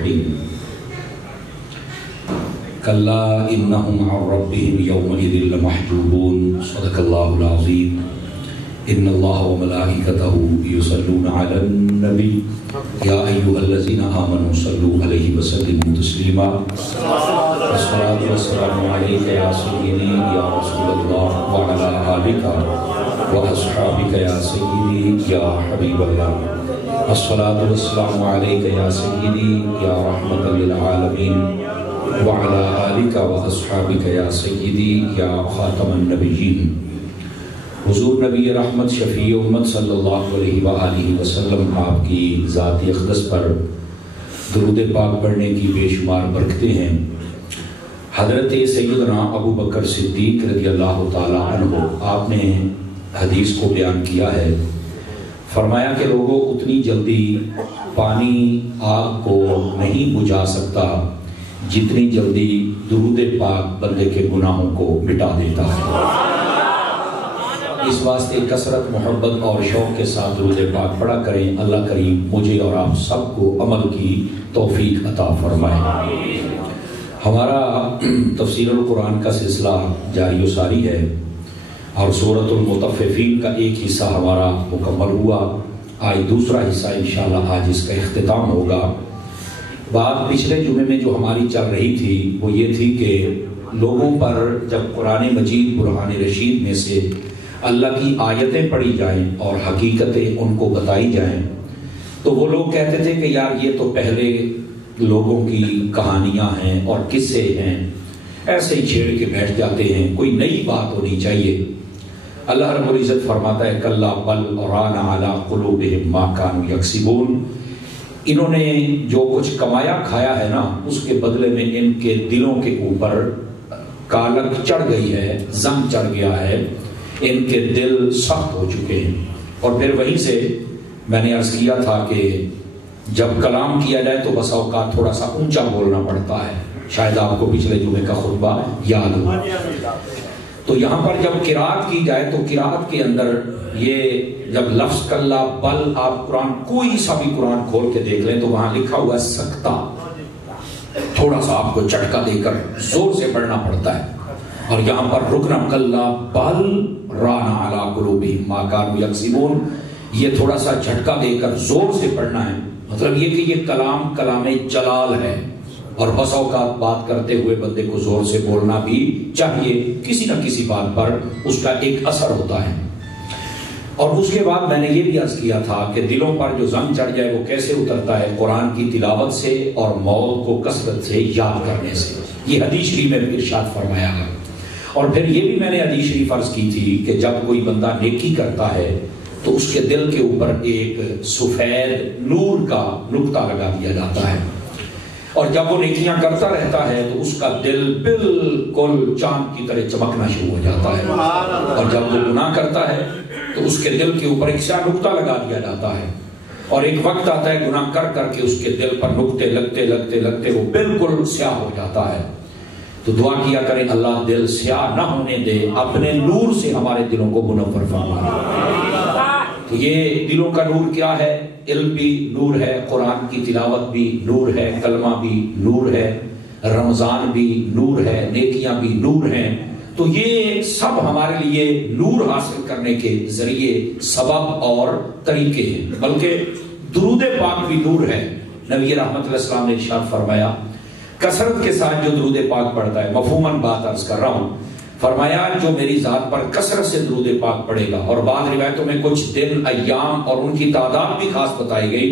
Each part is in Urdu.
الرحیم کلا انہم عن ربہم یومئذ لمحجوبون صدق اللہ العظیم ان اللہ وملائکتہ یصلون علی النبی یا ایھا الذین آمنوا صلوا علیہ وسلموا تسلیما الصلاۃ والسلام علیک یا سیدی یا رسول اللہ وعلی آلک واصحابک یا سیدی یا حبیب اللہ الصلاۃ والسلام علیک یا سیدی یا رحمۃ للعالمین وعلی آلک واصحابک یا سیدی یا خاتم النبیین حضور نبی رحمت شفیع امت صلی اللہ علیہ وآلہ وسلم آپ کی ذات اقدس پر درود پاک پڑھنے کی بے شمار برکتیں ہیں۔ حضرت سیدنا ابو بکر صدیق رضی اللہ تعالیٰ عنہ آپ نے حدیث کو بیان کیا ہے، فرمایا کہ لوگوں اتنی جلدی پانی آگ کو نہیں بجھا سکتا جتنی جلدی درود پاک بندے کے گناہوں کو مٹا دیتا ہے۔ اس واسطے کثرت محبت اور شوق کے ساتھ درود پاک پڑھا کریں۔ اللہ کریم مجھے اور آپ سب کو عمل کی توفیق عطا فرمائے۔ ہمارا تفسیر القرآن کا سلسلہ جاری و ساری ہے اور سورۃ المطففین کا ایک حصہ ہمارا مکمل ہوا، آج دوسرا حصہ انشاءاللہ آج اس کا اختتام ہوگا۔ بات پچھلے جمعے میں جو ہماری چل رہی تھی وہ یہ تھی کہ لوگوں پر جب قرآن مجید برہان رشید میں سے اللہ کی آیتیں پڑھی جائیں اور حقیقتیں ان کو بتائی جائیں تو وہ لوگ کہتے تھے کہ یار یہ تو پہلے لوگوں کی کہانیاں ہیں اور قصے ہیں، ایسے ہی چھیڑ کے بیٹھ جاتے ہیں، کوئی نئی بات ہونی چاہیے۔ اللہ رب العزت فرماتا ہے کلا بل ران علی قلوبہم ما کانوا یکسبون، انہوں نے جو کچھ کمایا کھایا ہے نا اس کے بدلے میں ان کے دلوں کے اوپر کالک چڑھ گئی ہے، زنگ چڑھ گیا ہے، ان کے دل سخت ہو چکے ہیں۔ اور پھر وہیں سے میں نے عرض کیا تھا کہ جب کلام کیا جائے تو بسا اوقات تھوڑا سا اونچا بولنا پڑتا ہے، شاید آپ کو پچھلے جمعے کا خطبہ یاد ہو۔ تو یہاں پر جب قرات کی جائے تو قرات کے اندر یہ جب لفظ کلا بل آپ قرآن کوئی سا بھی قرآن کھول کے دیکھ لیں تو وہاں لکھا ہوا ہے سکتہ، تھوڑا سا آپ کو جھٹکا دے کر زور سے پڑھنا پڑتا ہے۔ اور یہاں پر رکنا کلا بل ران علی قلوبہم ما کانوا یکسبون، یہ تھوڑا سا جھٹکا دے کر زور سے پڑھنا ہے، مطلب یہ کہ یہ کلام جلال ہے اور بس اوقات بات کرتے ہوئے بندے کو زور سے بولنا بھی چاہیے، کسی نہ کسی بات پر اس کا ایک اثر ہوتا ہے۔ اور اس کے بعد میں نے یہ بھی عرض کیا تھا کہ دلوں پر جو زنگ چڑھ جائے وہ کیسے اترتا ہے، قرآن کی تلاوت سے اور موت کو کثرت سے یاد کرنے سے، یہ حدیث شریف میں ارشاد فرمایا ہے۔ اور پھر یہ بھی میں نے حدیث شریف عرض کی تھی کہ جب کوئی بندہ نیکی کرتا ہے تو اس کے دل کے اوپر ایک سفید نور کا نقطہ لگا دیا جاتا ہے، اور جب وہ نیکیاں کرتا رہتا ہے تو اس کا دل بالکل چاند کی طرح چمکنا شروع ہو جاتا ہے، اور جب وہ گناہ کرتا ہے تو اس کے دل کے اوپر ایک سیاہ نقطہ لگا دیا جاتا ہے، اور ایک وقت آتا ہے گناہ کر کر کے اس کے دل پر نقطے لگتے لگتے لگتے وہ بالکل سیاہ ہو جاتا ہے۔ تو دعا کیا کریں اللہ دل سیاہ نہ ہونے دے، اپنے نور سے ہمارے دلوں کو منور فرما۔ تو یہ دلوں کا نور کیا ہے؟ علم بھی نور ہے، قرآن کی تلاوت بھی نور ہے، کلمہ بھی نور ہے، رمضان بھی نور ہے، نیکیاں بھی نور ہیں۔ تو یہ سب ہمارے لیے نور حاصل کرنے کے ذریعے سبب اور طریقے ہیں، بلکہ درود پاک بھی نور ہے۔ نبی رحمت اللہ السلام نے ارشاد فرمایا کثرت کے ساتھ جو درود پاک پڑھتا ہے، مفہوماً بات عرض کر رہا ہوں، فرمایا جو میری ذات پر کثرت سے درود پاک پڑھے گا، اور بعض روایتوں میں کچھ دن، ایام اور ان کی تعداد بھی خاص بتائی گئی،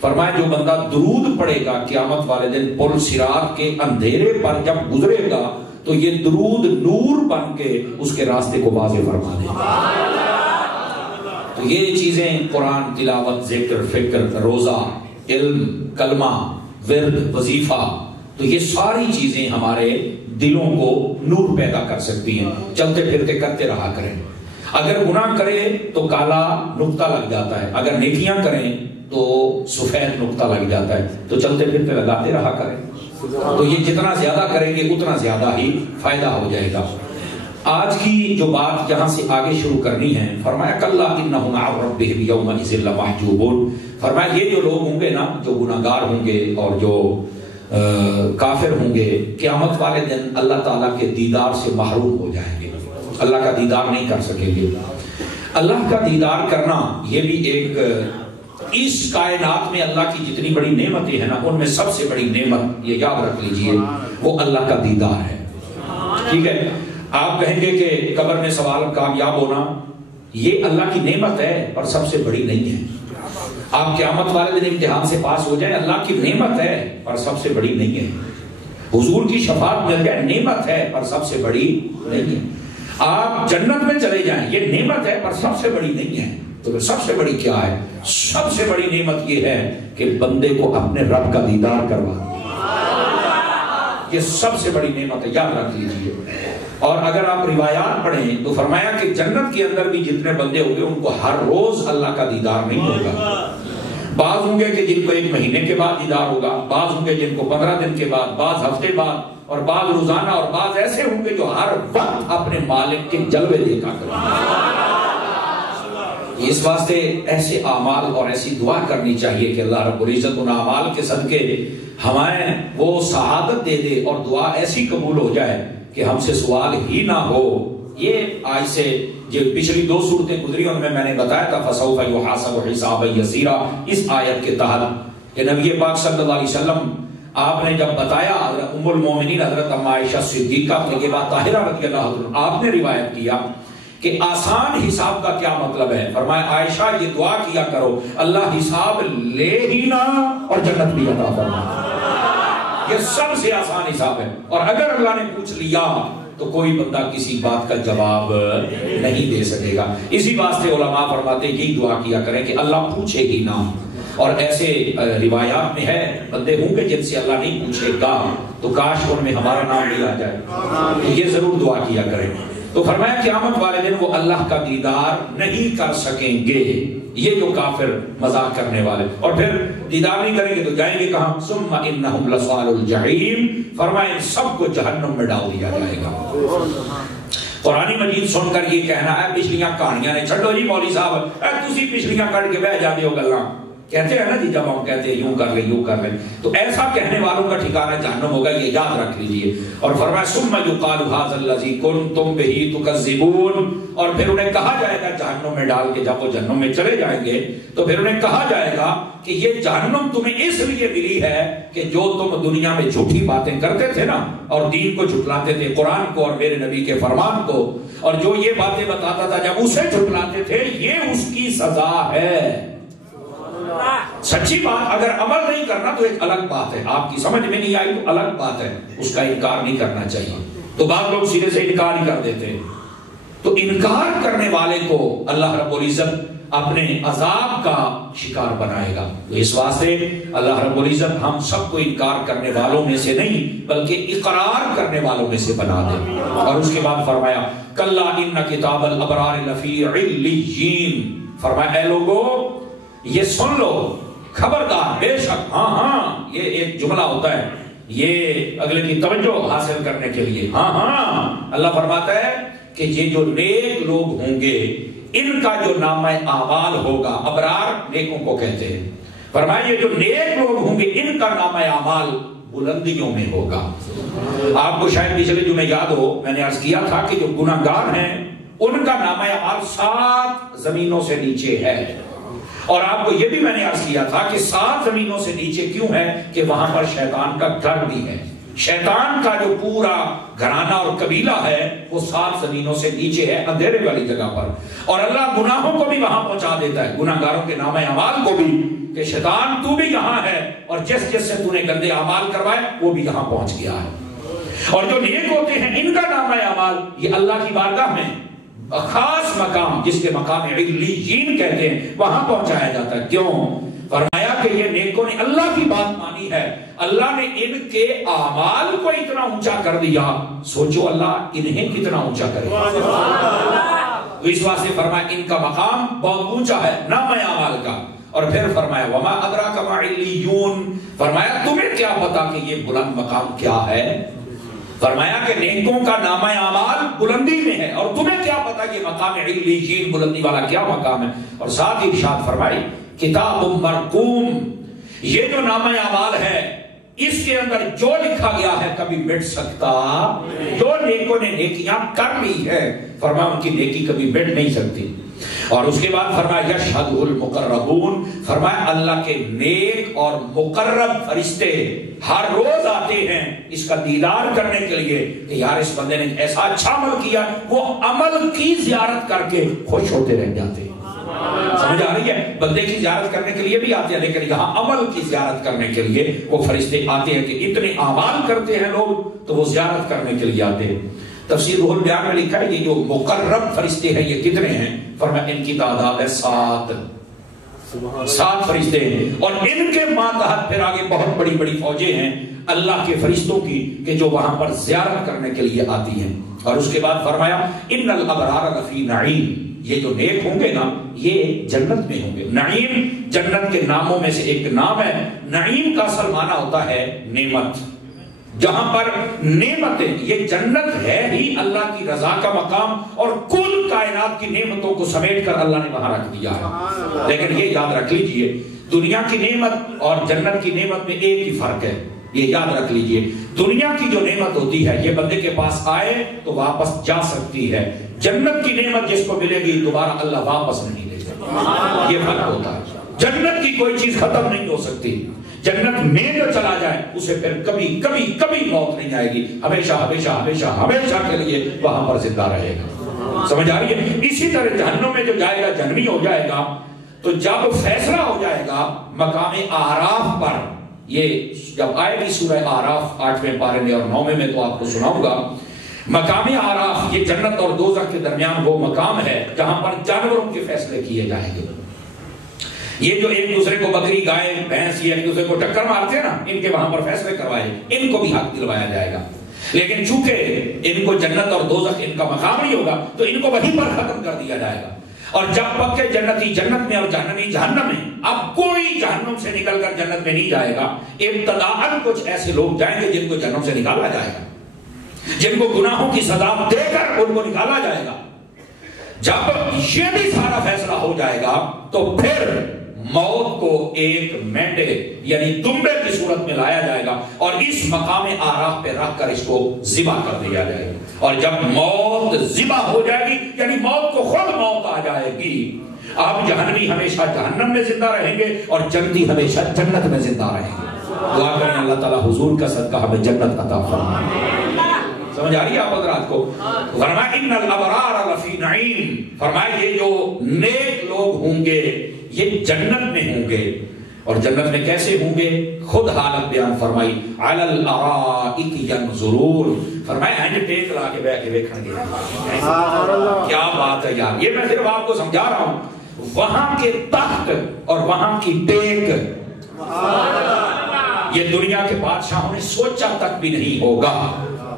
فرمایا جو بندہ درود پڑھے گا قیامت والے دن پل صراط کے اندھیرے پر جب گزرے گا تو یہ درود نور بن کے اس کے راستے کو واضح فرما دے گا۔ تو یہ چیزیں قرآن، تلاوت، ذکر، فکر، روزہ، علم، کلمہ، ورد، وظیفہ، تو یہ ساری چیزیں ہمارے دلوں کو نور پیدا کر سکتی ہیں۔ چلتے پھرتے کرتے رہا کریں، اگر گناہ کرے تو کالا نقطہ لگ جاتا ہے، اگر نیکیاں کریں تو سفید نقطہ لگ جاتا ہے، تو چلتے پھرتے لگاتے رہا کریں، تو یہ جتنا زیادہ کریں گے اتنا زیادہ ہی فائدہ ہو جائے گا۔ آج کی جو بات یہاں سے آگے شروع کرنی ہے، فرمایا کلا انہم عن ربہم یومئذ لمحجوبون، فرمایا یہ جو لوگ ہوں گے نا، جو گناہگار ہوں گے اور جو کافر ہوں گے، قیامت والے دن اللہ تعالیٰ کے دیدار سے محروم ہو جائیں گے، اللہ کا دیدار نہیں کر سکیں گے۔ اللہ کا دیدار کرنا یہ بھی ایک، اس کائنات میں اللہ کی جتنی بڑی نعمتیں ہیں نا، ان میں سب سے بڑی نعمت یہ یاد رکھ لیجئے وہ اللہ کا دیدار ہے۔ ٹھیک ہے، آپ کہیں گے کہ قبر میں سوال کامیاب ہونا یہ اللہ کی نعمت ہے پر سب سے بڑی نہیں ہے۔ آپ قیامت والے دن امتحان سے پاس ہو جائیں، اللہ کی نعمت ہے پر سب سے بڑی نہیں ہے۔ حضور کی شفاعت مل جائے، نعمت ہے پر سب سے بڑی نہیں ہے۔ آپ جنت میں چلے جائیں، یہ نعمت ہے پر سب سے بڑی نہیں ہے۔ تو سب سے بڑی کیا ہے؟ سب سے بڑی نعمت یہ ہے کہ بندے کو اپنے رب کا دیدار کروا دیں، یہ سب سے بڑی نعمت ہے، یاد رکھ لیجیے۔ اور اگر آپ روایات پڑھیں تو فرمایا کہ جنت کے اندر بھی جتنے بندے ہوں گے ان کو ہر روز اللہ کا دیدار نہیں ہوگا۔ بعض ہوں گے کہ جن کو 1 مہینے کے بعد دیدار ہوگا، بعض ہوں گے جن کو 15 دن کے بعد، بعض ہفتے بعد، اور بعض روزانہ، اور بعض ایسے ہوں گے جو ہر وقت اپنے مالک کے جلوے دیکھا کریں۔ اس واسطے ایسے اعمال اور ایسی دعا کرنی چاہیے کہ اللہ رب العزت ان اعمال کے صدقے ہمیں وہ سعادت دے دے اور دعا ایسی قبول ہو جائے کہ ہم سے سوال ہی نہ ہو۔ یہ آج سے جو پچھلی 2 صورتیں گزری ان میں نے بتایا تھا فسوف یحاسب حسابا یسیرا، اس آیت کے تحت کہ نبی پاک صلی اللہ علیہ وسلم آپ نے جب بتایا ام المومنین حضرت ام عائشہ صدیقہ طیبہ طاہرہ رضی اللہ عنہ، آپ نے روایت کیا کہ آسان حساب کا کیا مطلب ہے، فرمایا عائشہ یہ دعا کیا کرو اللہ حساب لے ہی نہ اور جنت بھی عطا فرمائے، یہ سب سے آسان حساب ہے۔ اور اگر اللہ نے پوچھ لیا تو کوئی بندہ کسی بات کا جواب نہیں دے سکے گا۔ اسی واسطے علماء فرماتے ہیں یہی دعا کیا کریں کہ اللہ پوچھے ہی نہ۔ اور ایسے روایات میں ہے بندے ہوں گے جن سے اللہ نہیں پوچھے گا تو کاش ان میں ہمارا نام بھی آ جائے، تو یہ ضرور دعا کیا کریں۔ تو فرمایا قیامت والے دن وہ اللہ کا دیدار نہیں کر سکیں گے، یہ جو کافر مذاق کرنے والے، اور پھر دیدار نہیں کریں گے تو جائیں گے کہاں؟ ثم انہم لصال الجحیم، فرمایا ان سب کو جہنم میں ڈال دیا جائے گا۔ قرآن مجید سن کر یہ کہنا ہے پچھلیاں کہانیاں نے چھڈو جی مولوی صاحب، تسی پچھلیاں کٹ کے بہ جاتے ہو گلاں، کہتے ہیں نا جی جب ہم کہتے ہیں یوں کر لیں یوں کر لیں، تو ایسا کہنے والوں کا ٹھکانہ جہنم ہوگا، یہ یاد رکھ لیجئے۔ اور فرمایا ثم یقال ھذا الذی کنتم بہ تکذبون، اور پھر انہیں کہا جائے گا جہنم میں ڈال کے، جب وہ جہنم میں چلے جائیں گے تو پھر انہیں کہا جائے گا کہ یہ جہنم تمہیں اس لیے ملی ہے کہ جو تم دنیا میں جھوٹی باتیں کرتے تھے نا اور دین کو جھٹلاتے تھے، قرآن کو اور میرے نبی کے فرمان کو، اور جو یہ باتیں بتاتا تھا جب اسے جھٹلاتے تھے، یہ اس کی سزا ہے۔ سچی بات اگر عمل نہیں کرنا تو ایک الگ بات ہے، آپ کی سمجھ میں نہیں آئی تو الگ بات ہے، اس کا انکار نہیں کرنا چاہیے۔ تو بعض لوگ سیدھے سے انکار ہی کر دیتے ہیں، تو انکار کرنے والے کو اللہ رب العزت اپنے عذاب کا شکار بنائے گا۔ تو اس واسطے اللہ رب العزت ہم سب کو انکار کرنے والوں میں سے نہیں بلکہ اقرار کرنے والوں میں سے بنا دے۔ اور اس کے بعد فرمایا کلا ان کتاب الابرار لفی علیین، فرمایا اے لوگو یہ سن لو، خبردار، بے شک، ہاں ہاں، یہ ایک جملہ ہوتا ہے یہ اگلے کی توجہ حاصل کرنے کے لیے، ہاں ہاں، اللہ فرماتا ہے کہ یہ جو نیک لوگ ہوں گے ان کا جو نامہ اعمال ہوگا، ابرار نیکوں کو کہتے ہیں، فرمایا یہ جو نیک لوگ ہوں گے ان کا نامہ اعمال بلندیوں میں ہوگا۔ آپ کو شاید پچھلے جمعے یاد ہو میں نے عرض کیا تھا کہ جو گناہگار ہیں ان کا نامہ اعمال 7 زمینوں سے نیچے ہے، اور آپ کو یہ بھی میں نے عرض کیا تھا کہ 7 زمینوں سے نیچے کیوں ہے کہ وہاں پر شیطان کا گھر بھی ہے، شیطان کا جو پورا گھرانہ اور قبیلہ ہے وہ 7 زمینوں سے نیچے ہے، اندھیرے والی جگہ پر، اور اللہ گناہوں کو بھی وہاں پہنچا دیتا ہے، گناہگاروں کے نامہ اعمال کو بھی، کہ شیطان تو بھی یہاں ہے اور جس جس سے تو نے گندے اعمال کروائے وہ بھی یہاں پہنچ گیا ہے۔ اور جو نیک ہوتے ہیں ان کا نامہ اعمال یہ اللہ کی بارگاہ میں خاص مقام جس کے مقام علیین کہتے ہیں وہاں پہنچایا جاتا ہے۔ کیوں؟ فرمایا کہ یہ نیکوں نے اللہ کی بات مانی ہے، اللہ نے ان کے اعمال کو اتنا اونچا کر دیا، سوچو اللہ انہیں کتنا اونچا کرے۔ تو اس واسطے فرمایا ان کا مقام بہت اونچا ہے نامہ اعمال کا۔ اور پھر فرمایا وما ادراک ما علیون، فرمایا تمہیں کیا پتا کہ یہ بلند مقام کیا ہے؟ فرمایا کہ نیکوں کا نامہ اعمال بلندی میں ہے، اور تمہیں کیا پتا کہ مقام علیین بلندی والا کیا مقام ہے۔ اور ساتھ ہی ارشاد فرمائی کتاب مرقوم، یہ جو نامہ اعمال ہے اس کے اندر جو لکھا گیا ہے کبھی مٹ سکتا، جو نیکوں نے نیکیاں کر لی ہے فرمایا ان کی نیکی کبھی مٹ نہیں سکتی۔ اور اس کے بعد فرمایا یشہد المقربون، فرمایا اللہ کے نیک اور مقرب فرشتے ہر روز آتے ہیں اس کا دیدار کرنے کے لیے کہ یار اس بندے نے ایسا اچھا عمل کیا، وہ عمل کی زیارت کر کے خوش ہوتے رہ جاتے ہیں۔ سمجھ آ رہی ہے؟ بندے کی زیارت کرنے کے لیے بھی آتے ہیں، لیکن یہاں عمل کی زیارت کرنے کے لیے وہ فرشتے آتے ہیں کہ اتنے اعمال کرتے ہیں لوگ تو وہ زیارت کرنے کے لیے آتے ہیں۔ تفسیر روح البیان میں لکھا ہے یہ جو مقرب فرشتے ہیں یہ کتنے ہیں؟ فرمایا ان کی تعداد ہے 7 فرشتے ہیں، اور ان کے ماتحت پھر آگے بہت بڑی بڑی فوجیں ہیں اللہ کے فرشتوں کی کہ جو وہاں پر زیارت کرنے کے لیے آتی ہیں۔ اور اس کے بعد فرمایا ان الابرار لفی نعیم، یہ جو نیک ہوں گے نا یہ جنت میں ہوں گے۔ نعیم جنت کے ناموں میں سے ایک نام ہے۔ نعیم کا اصل معنی ہوتا ہے نعمت، جہاں پر نعمتیں، یہ جنت ہے ہی اللہ کی رضا کا مقام، اور کل کائنات کی نعمتوں کو سمیٹ کر اللہ نے وہاں رکھ دیا ہے۔ لیکن یہ یاد رکھ لیجئے دنیا کی نعمت اور جنت کی نعمت میں ایک ہی فرق ہے، یہ یاد رکھ لیجئے۔ دنیا کی جو نعمت ہوتی ہے یہ بندے کے پاس آئے تو واپس جا سکتی ہے، جنت کی نعمت جس کو ملے گی دوبارہ اللہ واپس نہیں لے جائے، یہ فرق ہوتا ہے۔ جنت کی کوئی چیز ختم نہیں ہو سکتی، جنت میں جو چلا جائے اسے پھر کبھی کبھی کبھی موت نہیں آئے گی، ہمیشہ ہمیشہ ہمیشہ ہمیشہ کے لیے وہاں پر زندہ رہے گا۔ سمجھ آ رہی ہے؟ اسی طرح جہنم میں جو جائے گا جہنمی ہو جائے گا تو جب فیصلہ ہو جائے گا مقام اعراف پر، یہ جب آئے گی سورہ اعراف 8ویں پارے میں اور 9ویں میں تو آپ کو سناؤں گا، مقام اعراف یہ جنت اور دوزخ کے درمیان وہ مقام ہے جہاں پر جانوروں کے فیصلے کیے جائیں گے۔ یہ جو ایک دوسرے کو بکری گائے بھینس یہ ایک دوسرے کو ٹکر مارتے ہیں نا، ان کے وہاں پر فیصلے کروائے، ان کو بھی حق دلوایا جائے گا۔ لیکن چونکہ ان کو جنت اور دوزخ ان کا مقام نہیں ہوگا تو ان کو وہیں پر ختم کر دیا جائے گا۔ اور جب پکے جنتی جنت میں اور جہنمی جہنم میں، اب کوئی جہنم سے نکل کر جنت میں نہیں جائے گا، ابتداءً کچھ ایسے لوگ جائیں گے جن کو جہنم سے نکالا جائے گا، جن کو گناہوں کی سزا دے کر ان کو نکالا جائے گا۔ جب یہ بھی سارا فیصلہ ہو جائے گا تو پھر موت کو ایک مینڈے یعنی دمبے کی صورت میں لایا جائے گا اور اس مقام اعراف پہ رکھ کر اس کو ذبح کر دیا جائے گا۔ اور جب موت ذبح ہو جائے گی یعنی موت کو خود موت آ جائے گی، اب جہنمی ہمیشہ جہنم میں زندہ رہیں گے اور جنتی ہمیشہ جنت میں زندہ رہیں گے۔ دعا کریں اللہ تعالیٰ حضور کا صدقہ ہمیں جنت عطا فرمائے۔ سمجھ آ رہی ہے آپ حضرات کو؟ فرمایا ان الابرار لفی نعیم، فرمایا یہ جو نیک لوگ ہوں گے یہ جنت میں ہوں گے، اور جنت میں کیسے ہوں گے؟ خود حالت بیان فرمائی، علی الارائک ینظرون، فرمایا اینج ٹیک لا کے بیٹھ کے دیکھیں گے۔ کیا بات ہے یار، یہ میں صرف آپ کو سمجھا رہا ہوں، وہاں کے تخت اور وہاں کی ٹیک یہ دنیا کے بادشاہوں نے سوچا تک بھی نہیں ہوگا۔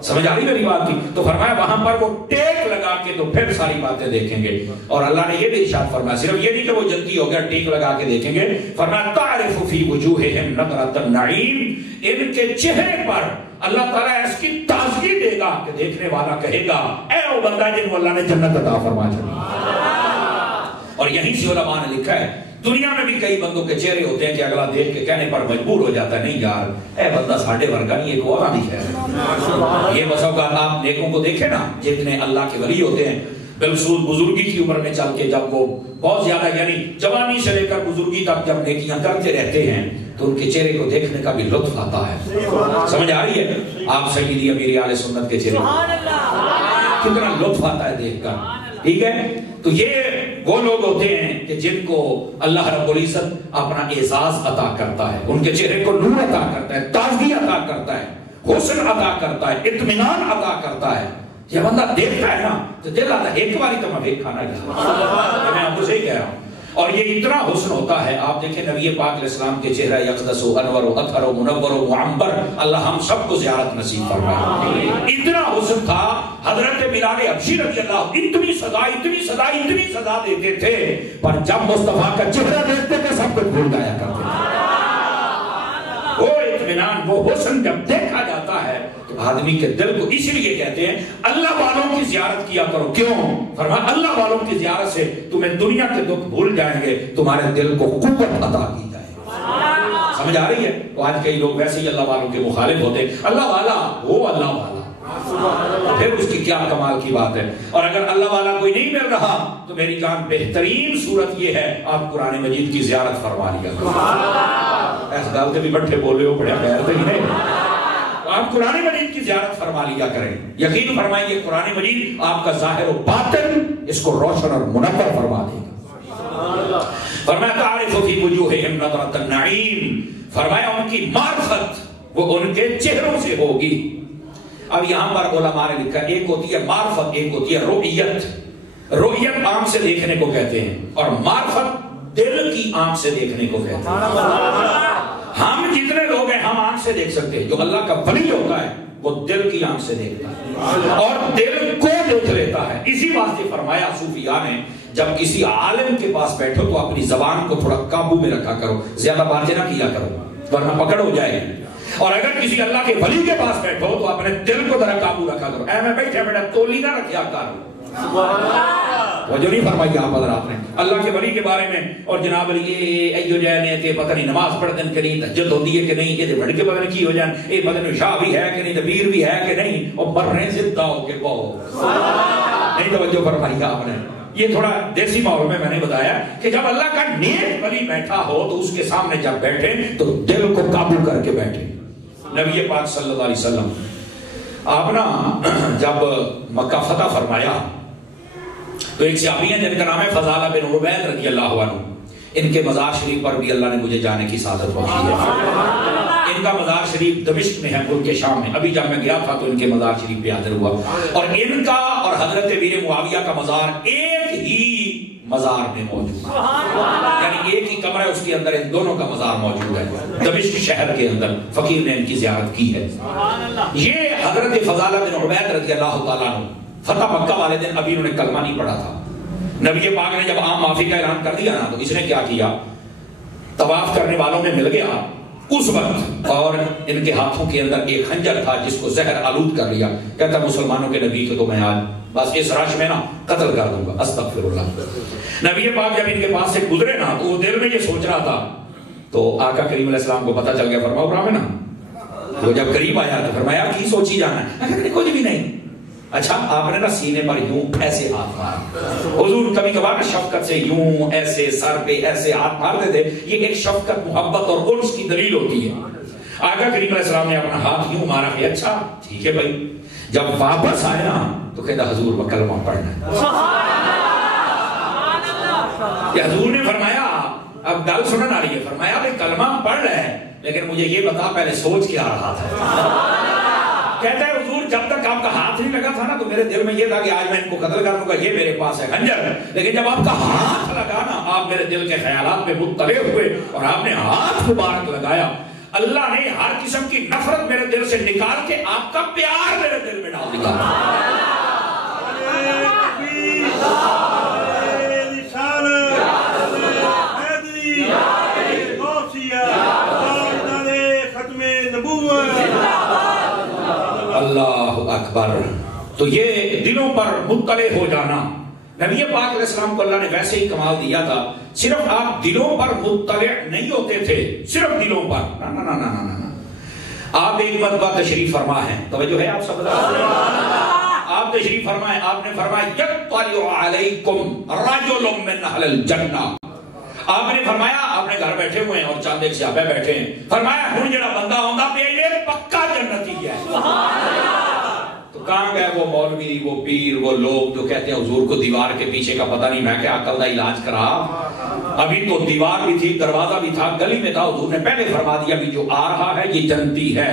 سمجھ آ رہی میری بات کی؟ تو فرمایا وہاں پر وہ ٹیک لگا کے تو پھر ساری باتیں دیکھیں گے۔ اور اللہ نے یہ بھی ارشاد فرمایا، صرف یہ نہیں کہ وہ جنتی ہو گیا ٹیک لگا کے دیکھیں گے، فرمایا تعرف فی وجوہہم نظرۃ النعیم، ان کے چہرے پر اللہ تعالیٰ اس کی تازگی دے گا کہ دیکھنے والا کہے گا اے وہ بندہ جن کو اللہ نے جنت عطا فرمایا۔ اور یہیں سے علماء نے لکھا ہے دنیا میں بھی کئی بندوں کے چہرے ہوتے ہیں کہ اگلا دیکھ کے کہنے پر مجبور ہو جاتا ہے نہیں یار اے بندہ ساڑھے ورگا نہیں، ایک اور بھی ہے۔ یہ بس اوقات آپ نیکوں کو دیکھیں نا، جتنے اللہ کے ولی ہوتے ہیں بالخصوص بزرگی کی عمر میں چل کے جب وہ بہت زیادہ یعنی جوانی سے لے کر بزرگی تک جب نیکیاں کرتے رہتے ہیں تو ان کے چہرے کو دیکھنے کا بھی لطف آتا ہے۔ سمجھ آ رہی ہے؟ آپ سیدی امیر اہل سنت کے چہرے کتنا لطف آتا ہے دیکھ کر، ٹھیک ہے؟ تو یہ وہ لوگ ہوتے ہیں کہ جن کو اللہ رب العزت اپنا اعزاز عطا کرتا ہے، ان کے چہرے کو نور عطا کرتا ہے، تازگی عطا کرتا ہے، حسن عطا کرتا ہے، اطمینان عطا کرتا ہے۔ یہ بندہ دیکھتا ہے نا تو دل آتا ہے ایک باری تو میں دیکھا نا، میں آپ کو صحیح کہہ رہا ہوں۔ اور یہ اتنا حسن ہوتا ہے، آپ دیکھیں نبی پاک علیہ السلام کے چہرہ یقدس و انور و اطہر و منور و معمبر، اللہ ہم سب کو زیارت نصیب فرمائے۔ اتنا حسن تھا حضرت بلال حبشی رضی اللہ، اتنی سزا دیتے تھے، پر جب مصطفیٰ کا چہرہ دیکھتے تھے سب کچھ بھول جایا کرتے تھے۔ وہ اطمینان درمیان وہ حسن جب دیکھا جاتا ہے تو آدمی کے دل کو اس لیے کہتے ہیں اللہ والوں کی زیارت کیا کرو. کیوں؟ فرمایا اللہ والوں کی زیارت سے تمہیں دنیا کے دکھ بھول جائیں گے, تمہارے دل کو قوت عطا کی جائے. سمجھ آ رہی ہے؟ تو آج کئی لوگ ویسے ہی اللہ والوں کے مخالف ہوتے ہیں. اللہ والا وہ اللہ والا, پھر اس کی کیا کمال کی بات ہے. اور اگر اللہ والا کوئی نہیں مل رہا تو میری جان بہترین صورت یہ ہے آپ قرآن مجید کی زیارت فرما لیا. ایسا گل بھی بٹھے بولے ہو بڑے خیر تو نہیں, آپ قرآن مجید کی زیارت فرما لیا کریں. یقین فرمائیے قرآن مجید آپ کا ظاہر و باطن اس کو روشن اور منور فرما دے گا. فرمایا تعرف فی وجوہہم نظرۃ النعیم, فرمایا ان کی معرفت وہ ان کے چہروں سے ہوگی. اب یہاں پر علماء نے لکھا ایک ہوتی ہے معرفت, ایک ہوتی ہے رؤیت. رؤیت آنکھ سے دیکھنے کو کہتے ہیں اور معرفت دل کی آنکھ سے دیکھنے کو کہتے ہیں. ہم جتنے لوگ ہیں ہم آنکھ سے دیکھ سکتے ہیں, جو اللہ کا ولی ہوتا ہے وہ دل کی آنکھ سے دیکھتا ہے اور دل کو دیکھ لیتا ہے. اسی واسطے فرمایا صوفیاء نے جب کسی عالم کے پاس بیٹھو تو اپنی زبان کو تھوڑا قابو میں رکھا کرو, زیادہ باتیں نہ کیا کرو ورنہ پکڑ ہو جائے. اور اگر کسی اللہ کے ولی کے پاس بیٹھو تو اپنے دل کو ذرا قابو رکھا کرو. اے میں بیٹھے بیٹھا تولی نہ رکھیا کر. وہ جو نہیں فرمائی آپ حضرات نے اللہ کے ولی کے بارے میں. اور جناب علی یہ ایو جانے تے پتہ نہیں نماز پڑھتے کہ نہیں, تہجد ہوتی ہے کہ نہیں, یہ بڑھ کے پتہ کی ہو جان, یہ پتہ نہیں شاہ بھی ہے کہ نہیں, تبیر بھی ہے کہ نہیں, اور مر رہے زندہ ہو کے بہت نہیں توجہ فرمائی آپ نے. یہ تھوڑا دیسی ماحول میں نے بتایا کہ جب اللہ کا نیک ولی بیٹھا ہو تو اس کے سامنے جب بیٹھے تو دل کو قابو کر کے بیٹھے. نبی پاک صلی اللہ علیہ وسلم آپ نا جب مکہ فتح فرمایا تو ایک صحابی ہیں جن کا نام ہے فضالہ بن عبید رضی اللہ عنہ. ان کے مزار شریف پر بھی اللہ نے مجھے جانے کی سعادت بخشی ہے. ان کا مزار شریف دمشق میں ہے ملک شام میں. ابھی جب میں گیا تھا تو ان کے مزار شریف پہ حاضر ہوا اور ان کا اور حضرت امیر معاویہ کا مزار ایک ہی مزار میں موجود ہے, یعنی ایک ہی کمرہ اس کے اندر ان دونوں کا مزار موجود ہے دمشق شہر کے اندر. فقیر نے ان کی زیارت کی ہے. یہ حضرت فضالہ بن عبید رضی اللہ تعالیٰ عنہ فتح مکہ والے دن ابھی انہوں نے کلمہ نہیں پڑھا تھا. نبی پاک نے جب عام معافی کا اعلان کر دیا نا تو اس نے کیا کیا, طواف کرنے والوں میں مل گیا اس وقت اور ان کے ہاتھوں کے اندر ایک خنجر تھا جس کو زہر آلود کر لیا. کہتا مسلمانوں کے نبی کو تو میں آج بس اس رش میں نا قتل کر دوں گا, استغفر اللہ. نبی پاک جب ان کے پاس سے گزرے نا تو وہ دل میں یہ سوچ رہا تھا تو آقا کریم علیہ السلام کو پتہ چل گیا. فرمایا ابراہیم ہے نا, وہ جب قریب آیا تو فرمایا کی سوچی جانا ہے؟ کچھ بھی نہیں. اچھا آپ نے نا سینے پر یوں ایسے ہاتھ مارا. حضور کبھی کبھار شفقت سے یوں ایسے سر پہ ایسے ہاتھ مارتے تھے. یہ ایک شفقت محبت اور انس کی دلیل ہوتی ہے. آقا کریم علیہ السلام نے اپنا ہاتھ یوں مارا کہ اچھا ٹھیک ہے بھائی. جب واپس آئے نا تو کہتا حضور وہ کلمہ پڑھنا ہے. کہ حضور نے فرمایا اب گل سنن آ رہی ہے, فرمایا بھائی کلمہ پڑھ رہے ہیں لیکن مجھے یہ بتا پہلے سوچ کیا رہا تھا. کہتا ہے حضور جب تک آپ کا ہاتھ نہیں لگا تھا نا تو میرے دل میں یہ تھا کہ آج میں ان کو قتل کر دوں گا, یہ میرے پاس ہے خنجر. لیکن جب آپ کا ہاتھ لگا نا آپ میرے دل کے خیالات میں مطلع ہوئے اور آپ نے ہاتھ مبارک لگایا, اللہ نے ہر قسم کی نفرت میرے دل سے نکال کے آپ کا پیار میرے دل میں ڈال دیا. اللہ اکبر. تو یہ دلوں پر مطلع ہو جانا, نبی پاک علیہ السلام کو اللہ نے ویسے ہی کمال دیا تھا. صرف آپ دلوں پر مطلع نہیں ہوتے تھے, صرف دلوں پر نا نا نا نا نا. آپ ایک مرتبہ تشریف فرما ہیں, توجہ ہے آپ سب, آپ تشریف فرمائے, آپ نے فرمایا یطلع علیکم رجل من اہل الجنہ. آپ نے فرمایا آپ نے گھر بیٹھے ہوئے ہیں اور چاند ایک صحابہ بیٹھے ہیں, فرمایا ہن جڑا بندہ ہوندا پیا یہ پکا جنتی ہے. تو کہاں گئے وہ مولوی, وہ پیر, وہ لوگ جو کہتے ہیں حضور کو دیوار کے پیچھے کا پتہ نہیں, میں کیا عقل دا علاج کرا. ابھی تو دیوار بھی تھی, دروازہ بھی تھا, گلی میں تھا, حضور نے پہلے فرما دیا کہ جو آ رہا ہے یہ جنتی ہے.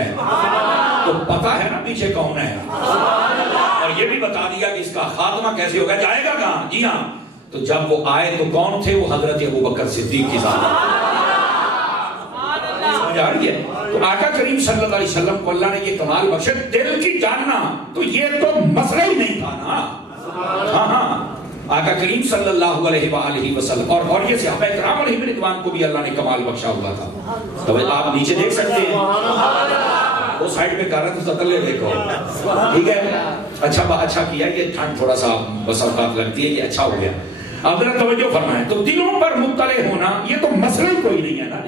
تو پتہ ہے نا پیچھے کون ہے, اور یہ بھی بتا دیا کہ اس کا خاتمہ کیسے ہوگا, جائے گا کہاں. جی ہاں, تو جب وہ آئے تو کون تھے, وہ حضرت ابوبکر صدیق کی ذات. سمجھ آ رہی ہے. تو آقا کریم صلی اللہ علیہ وسلم کو اللہ نے یہ کمال بخشا, دل کی جاننا, تو یہ تو مسئلہ ہی نہیں تھا نا. ہاں ہاں, آقا کریم صلی اللہ علیہ وآلہ وسلم اور یہ صحابہ کرام علیہ رضوان کو بھی اللہ نے کمال بخشا ہوا تھا. تو آپ نیچے دیکھ سکتے ہیں, وہ سائڈ پہ کر رہے تو تلے دیکھو, ٹھیک ہے. اچھا کیا, یہ ٹھنڈ تھوڑا سا بس اوقات لگتی ہے, یہ اچھا ہو گیا. اب ذرا توجہ فرمائیں, تو دلوں پر مطلع ہونا یہ تو مسئلہ کوئی نہیں ہے نا,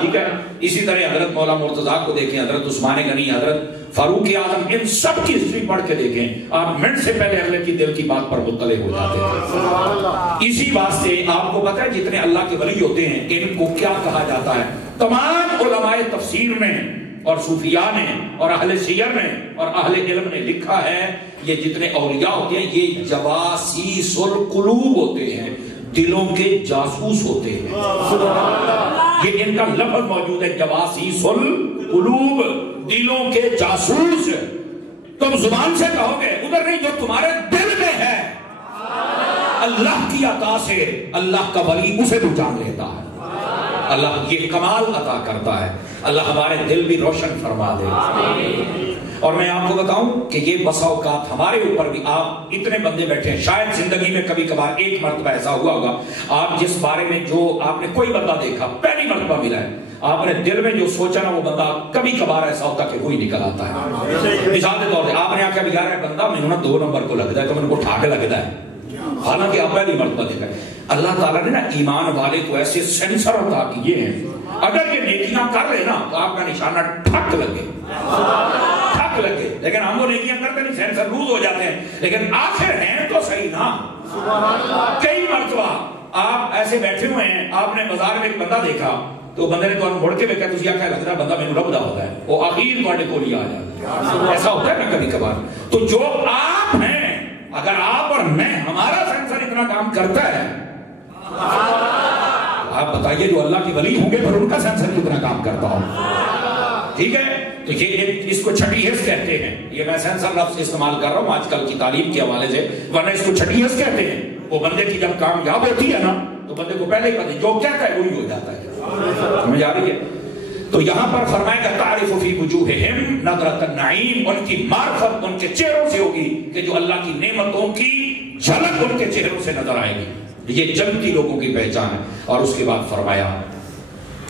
ٹھیک ہے. اسی طرح حضرت مولا مرتضیٰ کو دیکھیں, حضرت عثمان غنی, حضرت فاروق اعظم, ان سب کی ہسٹری پڑھ کے دیکھیں, آپ منٹ سے پہلے اگلے کی دل کی بات پر مطلع ہو جاتے ہیں. اسی بات سے آپ کو پتہ ہے جتنے اللہ کے ولی ہوتے ہیں ان کو کیا کہا جاتا ہے؟ تمام علماء تفسیر نے اور صوفیاء نے اور اہل سیر نے اور اہل علم نے لکھا ہے, یہ جتنے اولیاء ہوتے ہیں یہ جواسیس القلوب ہوتے ہیں, دلوں کے جاسوس ہوتے ہیں. یہ ان کا لفظ موجود ہے, جواسیس القلوب, دلوں کے جاسوس. تم زبان سے کہو گے ادھر نہیں, جو تمہارے دل میں ہے اللہ کی عطا سے اللہ کا ولی اسے بھی جان لیتا ہے. اللہ یہ کمال عطا کرتا ہے. اللہ ہمارے دل بھی روشن فرما دے. اور میں آپ کو بتاؤں کہ یہ بسا اوقات ہمارے اوپر بھی, آپ اتنے بندے بیٹھے ہیں, شاید زندگی میں کبھی کبھار ایک مرتبہ ایسا ہوا ہوگا, آپ جس بارے میں جو آپ نے کوئی بندہ دیکھا پہلی مرتبہ ملا ہے, آپ نے دل میں جو سوچا نا وہ بندہ کبھی کبھار ایسا ہوتا کہ وہی نکل آتا ہے. مثال کے طور پہ آپ نے آ کے بھی کہا ہے بندہ میں 2 نمبر کو لگتا ہے تو میں کو ٹھاک لگتا ہے, حالانکہ آپ پہلی مرتبہ دیکھا ہے. اللہ تعالیٰ نے نا ایمان والے کو ایسے سینسر عطا کیے ہیں, اگر یہ نیکیاں کر لے نا تو آپ کا نشانہ ٹھک لگے, ٹھک لگے. لیکن ہم وہ نیکیاں کرتے نہیں, سینسر لوز ہو جاتے ہیں, لیکن آخر ہیں تو صحیح نا. کئی مرتبہ آپ ایسے بیٹھے ہوئے ہیں, آپ نے بازار میں ایک بندہ دیکھا تو بندے نے تو مڑ کے دیکھا, تو کیا لگ رہا ہے بندہ میرے لبدا ہوتا ہے, وہ آخر تھوڑے کو لیا آ جاتا ہے. ایسا ہوتا ہے نا کبھی کبھار. تو جو آپ ہیں, اگر آپ اور میں, ہمارا سینسر اتنا کام کرتا ہے, آپ بتائیے جو اللہ کی ولی ہوں گے پھر ان کا سینسر کتنا کام کرتا ہوں, ٹھیک ہے. تو یہ اس کو چھٹی حس کہتے ہیں. یہ میں سینسر لفظ استعمال کر رہا ہوں آج کل کی تعلیم کے حوالے سے, ورنہ اس کو چھٹی حس کہتے ہیں. وہ بندے کی جب کامیاب ہوتی ہے نا تو بندے کو پہلے ہی پتہ جو کہتا ہے وہی ہو جاتا ہے. سمجھ آ رہی ہے؟ تو یہاں پر فرمائے گا تعرف فی وجوہہم نظرۃ النعیم, ان کی معرفت ان کے چہروں سے ہوگی کہ جو اللہ کی نعمتوں کی جھلک ان کے چہروں سے نظر آئے گی. یہ جنتی لوگوں کی پہچان ہے. اور اس کے بعد فرمایا,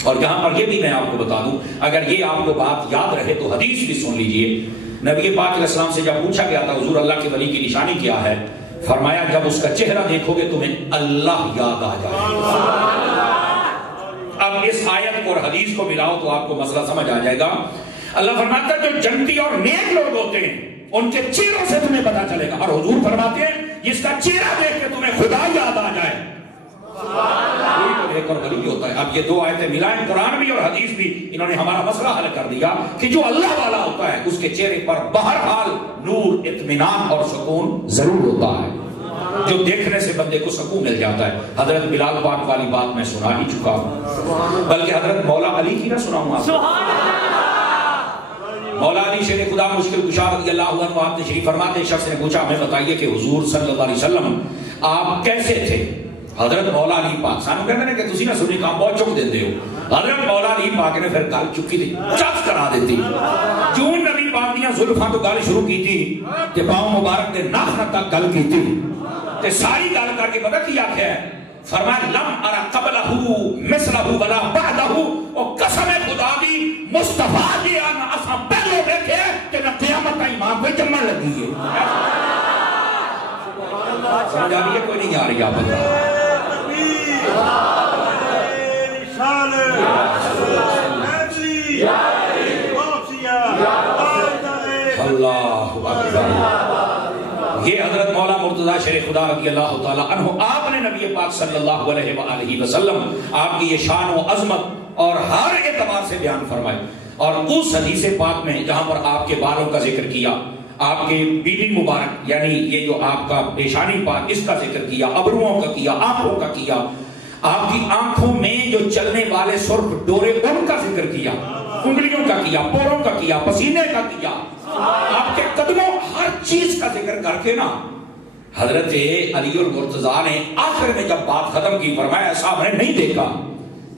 اور یہاں پر یہ بھی میں آپ کو بتا دوں, اگر یہ آپ کو بات یاد رہے تو حدیث بھی سن لیجئے. نبی پاک علیہ السلام سے جب پوچھا گیا تھا حضور اللہ کے ولی کی نشانی کیا ہے, فرمایا جب اس کا چہرہ دیکھو گے تمہیں اللہ یاد آ جائے گا. اب اس آیت کو اور حدیث کو ملاؤ تو آپ کو مسئلہ سمجھ آ جائے گا. اللہ فرماتا ہے جو جنتی اور نیک لوگ ہوتے ہیں ان کے چہروں سے تمہیں پتا چلے گا. اور حضور فرماتے ہیں جس کا چہرہ دیکھ کے تمہیں خدا یاد آ جائے وہی تو نیک اور ولی ہوتا ہے. اب یہ 2 آیتیں ملائیں, قرآن بھی اور حدیث بھی, انہوں نے ہمارا مسئلہ حل کر دیا کہ جو اللہ والا ہوتا ہے اس کے چہرے پر بہرحال نور, اطمینان اور سکون ضرور ہوتا ہے, جو دیکھنے سے بندے کو سکون مل جاتا ہے. حضرت بلال پاک والی بات میں سنا ہی چکا ہوں, بلکہ حضرت مولا علی کی نہ سناؤں آپ. مولا علی شیر خدا مشکل کشا رضی اللہ عنہ آپ تشریف فرماتے, شخص نے پوچھا ہمیں بتائیے کہ حضور صلی اللہ علیہ وسلم آپ کیسے تھے. حضرت مولا علی پاک سانو کہتے ہیں کہ تسی نہ سنی کام بہت چک دیتے ہو. حضرت مولا علی پاک نے پھر گل چکی تھی, چپ کرا دیتی. جو نبی پاک دیاں زلفاں تو گل شروع کی تھی کہ پاؤں مبارک دے ناخن تک گل کی تھی, تے ساری گل کر کے پتہ کیا ہے, فرمایا لم ارا قبلہ مثلہ ولا بعدہ, اور قسم خدا دی مصطفیٰ دی آنا اساں پہلے دیکھے کہ نہ قیامت تائیں ماں کوئی جمع لگی ہے. سمجھ آ رہی ہے کوئی نہیں آ رہی؟ آپ بتا اللہ اکبر. یہ حضرت مولا مرتضیٰ شیر خدا رضی اللہ تعالیٰ عنہ, آپ نے نبی پاک صلی اللہ علیہ وآلہ وسلم آپ کی یہ شان و عظمت اور ہر اعتبار سے بیان فرمائے. اور اس حدیث پاک میں جہاں پر آپ کے بالوں کا ذکر کیا, آپ کے بیوی مبارک یعنی یہ جو آپ کا پیشانی پاک اس کا ذکر کیا, ابروؤں کا کیا, آنکھوں کا کیا, آپ کی آنکھوں میں جو چلنے والے سرخ ڈورے ان کا ذکر کیا, انگلیوں کا کیا, پوروں کا کیا, پسینے کا کیا, آپ کے قدموں ہر چیز کا ذکر کر کے نا حضرت علی المرتضیٰ نے آخر میں جب بات ختم کی فرمایا ایسا ہم نے نہیں دیکھا.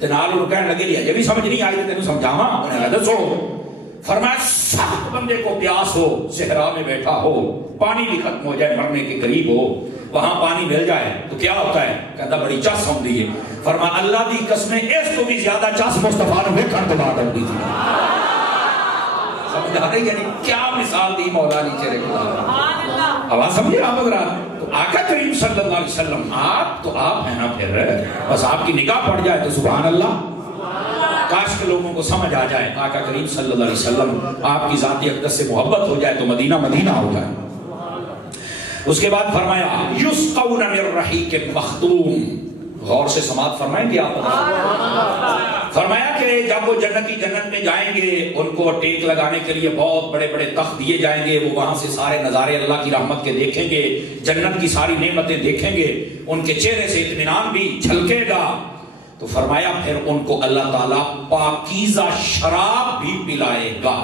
نال کہنے لگے یہ بھی سمجھ نہیں آئی تینوں سمجھاواں. انہوں نے کہا دسو. فرمایا سخت بندے کو پیاس ہو، صحرا میں بیٹھا ہو، پانی بھی ختم ہو جائے، مرنے کے قریب ہو، وہاں پانی مل جائے تو کیا ہوتا ہے؟ کہتا بڑی چس ہوندی ہے۔ فرمایا اللہ دی قسمیں اس کو بھی زیادہ چس مصطفیٰ نے ویکھن تو بعد ہوندی تھی۔ سمجھ آ رہی یعنی کیا مثال دی مولا علی چہرے کے؟ آواز سمجھے آپ حضرات؟ تو آقا کریم صلی اللہ علیہ وسلم آپ تو آپ ہیں نا، پھر بس آپ کی نگاہ پڑ جائے تو سبحان اللہ، کاش کے لوگوں کو سمجھ آ جائے آقا کریم صلی اللہ علیہ وسلم آپ کی ذاتی اقدس سے محبت ہو جائے تو مدینہ مدینہ ہو جائے۔ اس کے بعد فرمایا یسقون من رحیق مختوم، غور سے سماعت فرمائیں گے آپ؟ فرمایا کہ جب وہ جنتی جنت میں جائیں گے ان کو ٹیک لگانے کے لیے بہت بڑے بڑے تخت دیے جائیں گے، وہ وہاں سے سارے نظارے اللہ کی رحمت کے دیکھیں گے، جنت کی ساری نعمتیں دیکھیں گے، ان کے چہرے سے اطمینان بھی چھلکے گا۔ تو فرمایا پھر ان کو اللہ تعالیٰ پاکیزہ شراب بھی پلائے گا،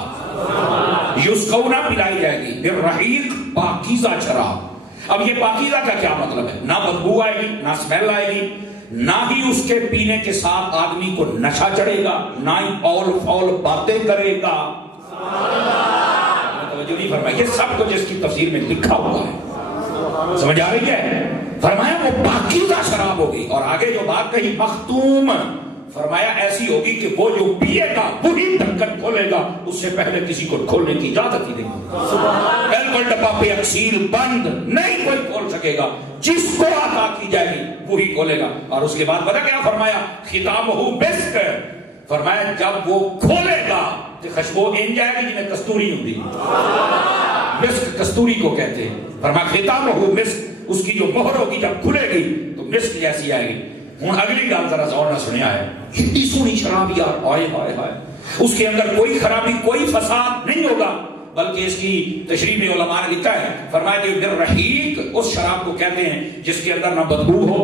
یسقونا پلائی جائے گی، پھر رحیق پاکیزہ شراب۔ اب یہ پاکیزہ کا کیا مطلب ہے؟ نہ بدبو آئے گی، نہ اسمیل آئے گی، نہ ہی اس کے پینے کے ساتھ آدمی کو نشہ چڑھے گا، نہ ہی اول فول باتیں کرے گا۔ توجہ نہیں فرمائی، یہ سب کچھ اس کی تفسیر میں لکھا ہوا ہے، سمجھ آ رہی ہے؟ فرمایا وہ پاکیزہ شراب ہوگی، اور آگے جو بات کہی مختوم، فرمایا ایسی ہوگی کہ وہ جو پیے گا وہی ڈھکن کھولے گا، اس سے پہلے کسی کو کھولنے کی اجازت ہی نہیں، بالکل ڈبہ پہ اکسیل بند، نہیں کوئی کھول سکے گا، جس کو عطا کی جائے گی وہی کھولے گا۔ اور اس کے بعد پتہ کیا فرمایا؟ ختامہ مسک، فرمایا جب وہ کھولے گا تو خوشبو ان جائے گی جنہیں کستوری ہوتی، مسک کستوری کو کہتے ہیں۔ فرمایا ختامہ مسک، اس کی جو مہر ہوگی جب کھلے گی تو مسک جیسی آئے گی۔ ہوں اگلی گل ذرا غور نہ سنیا ہے، اتنی سونی شراب یار، ہائے ہائے ہائے، اس کے اندر کوئی خرابی کوئی فساد نہیں ہوگا، بلکہ اس کی تشریح میں علماء نے لکھا ہے، فرمایا کہ در رحیق اس شراب کو کہتے ہیں جس کے اندر نہ بدبو ہو،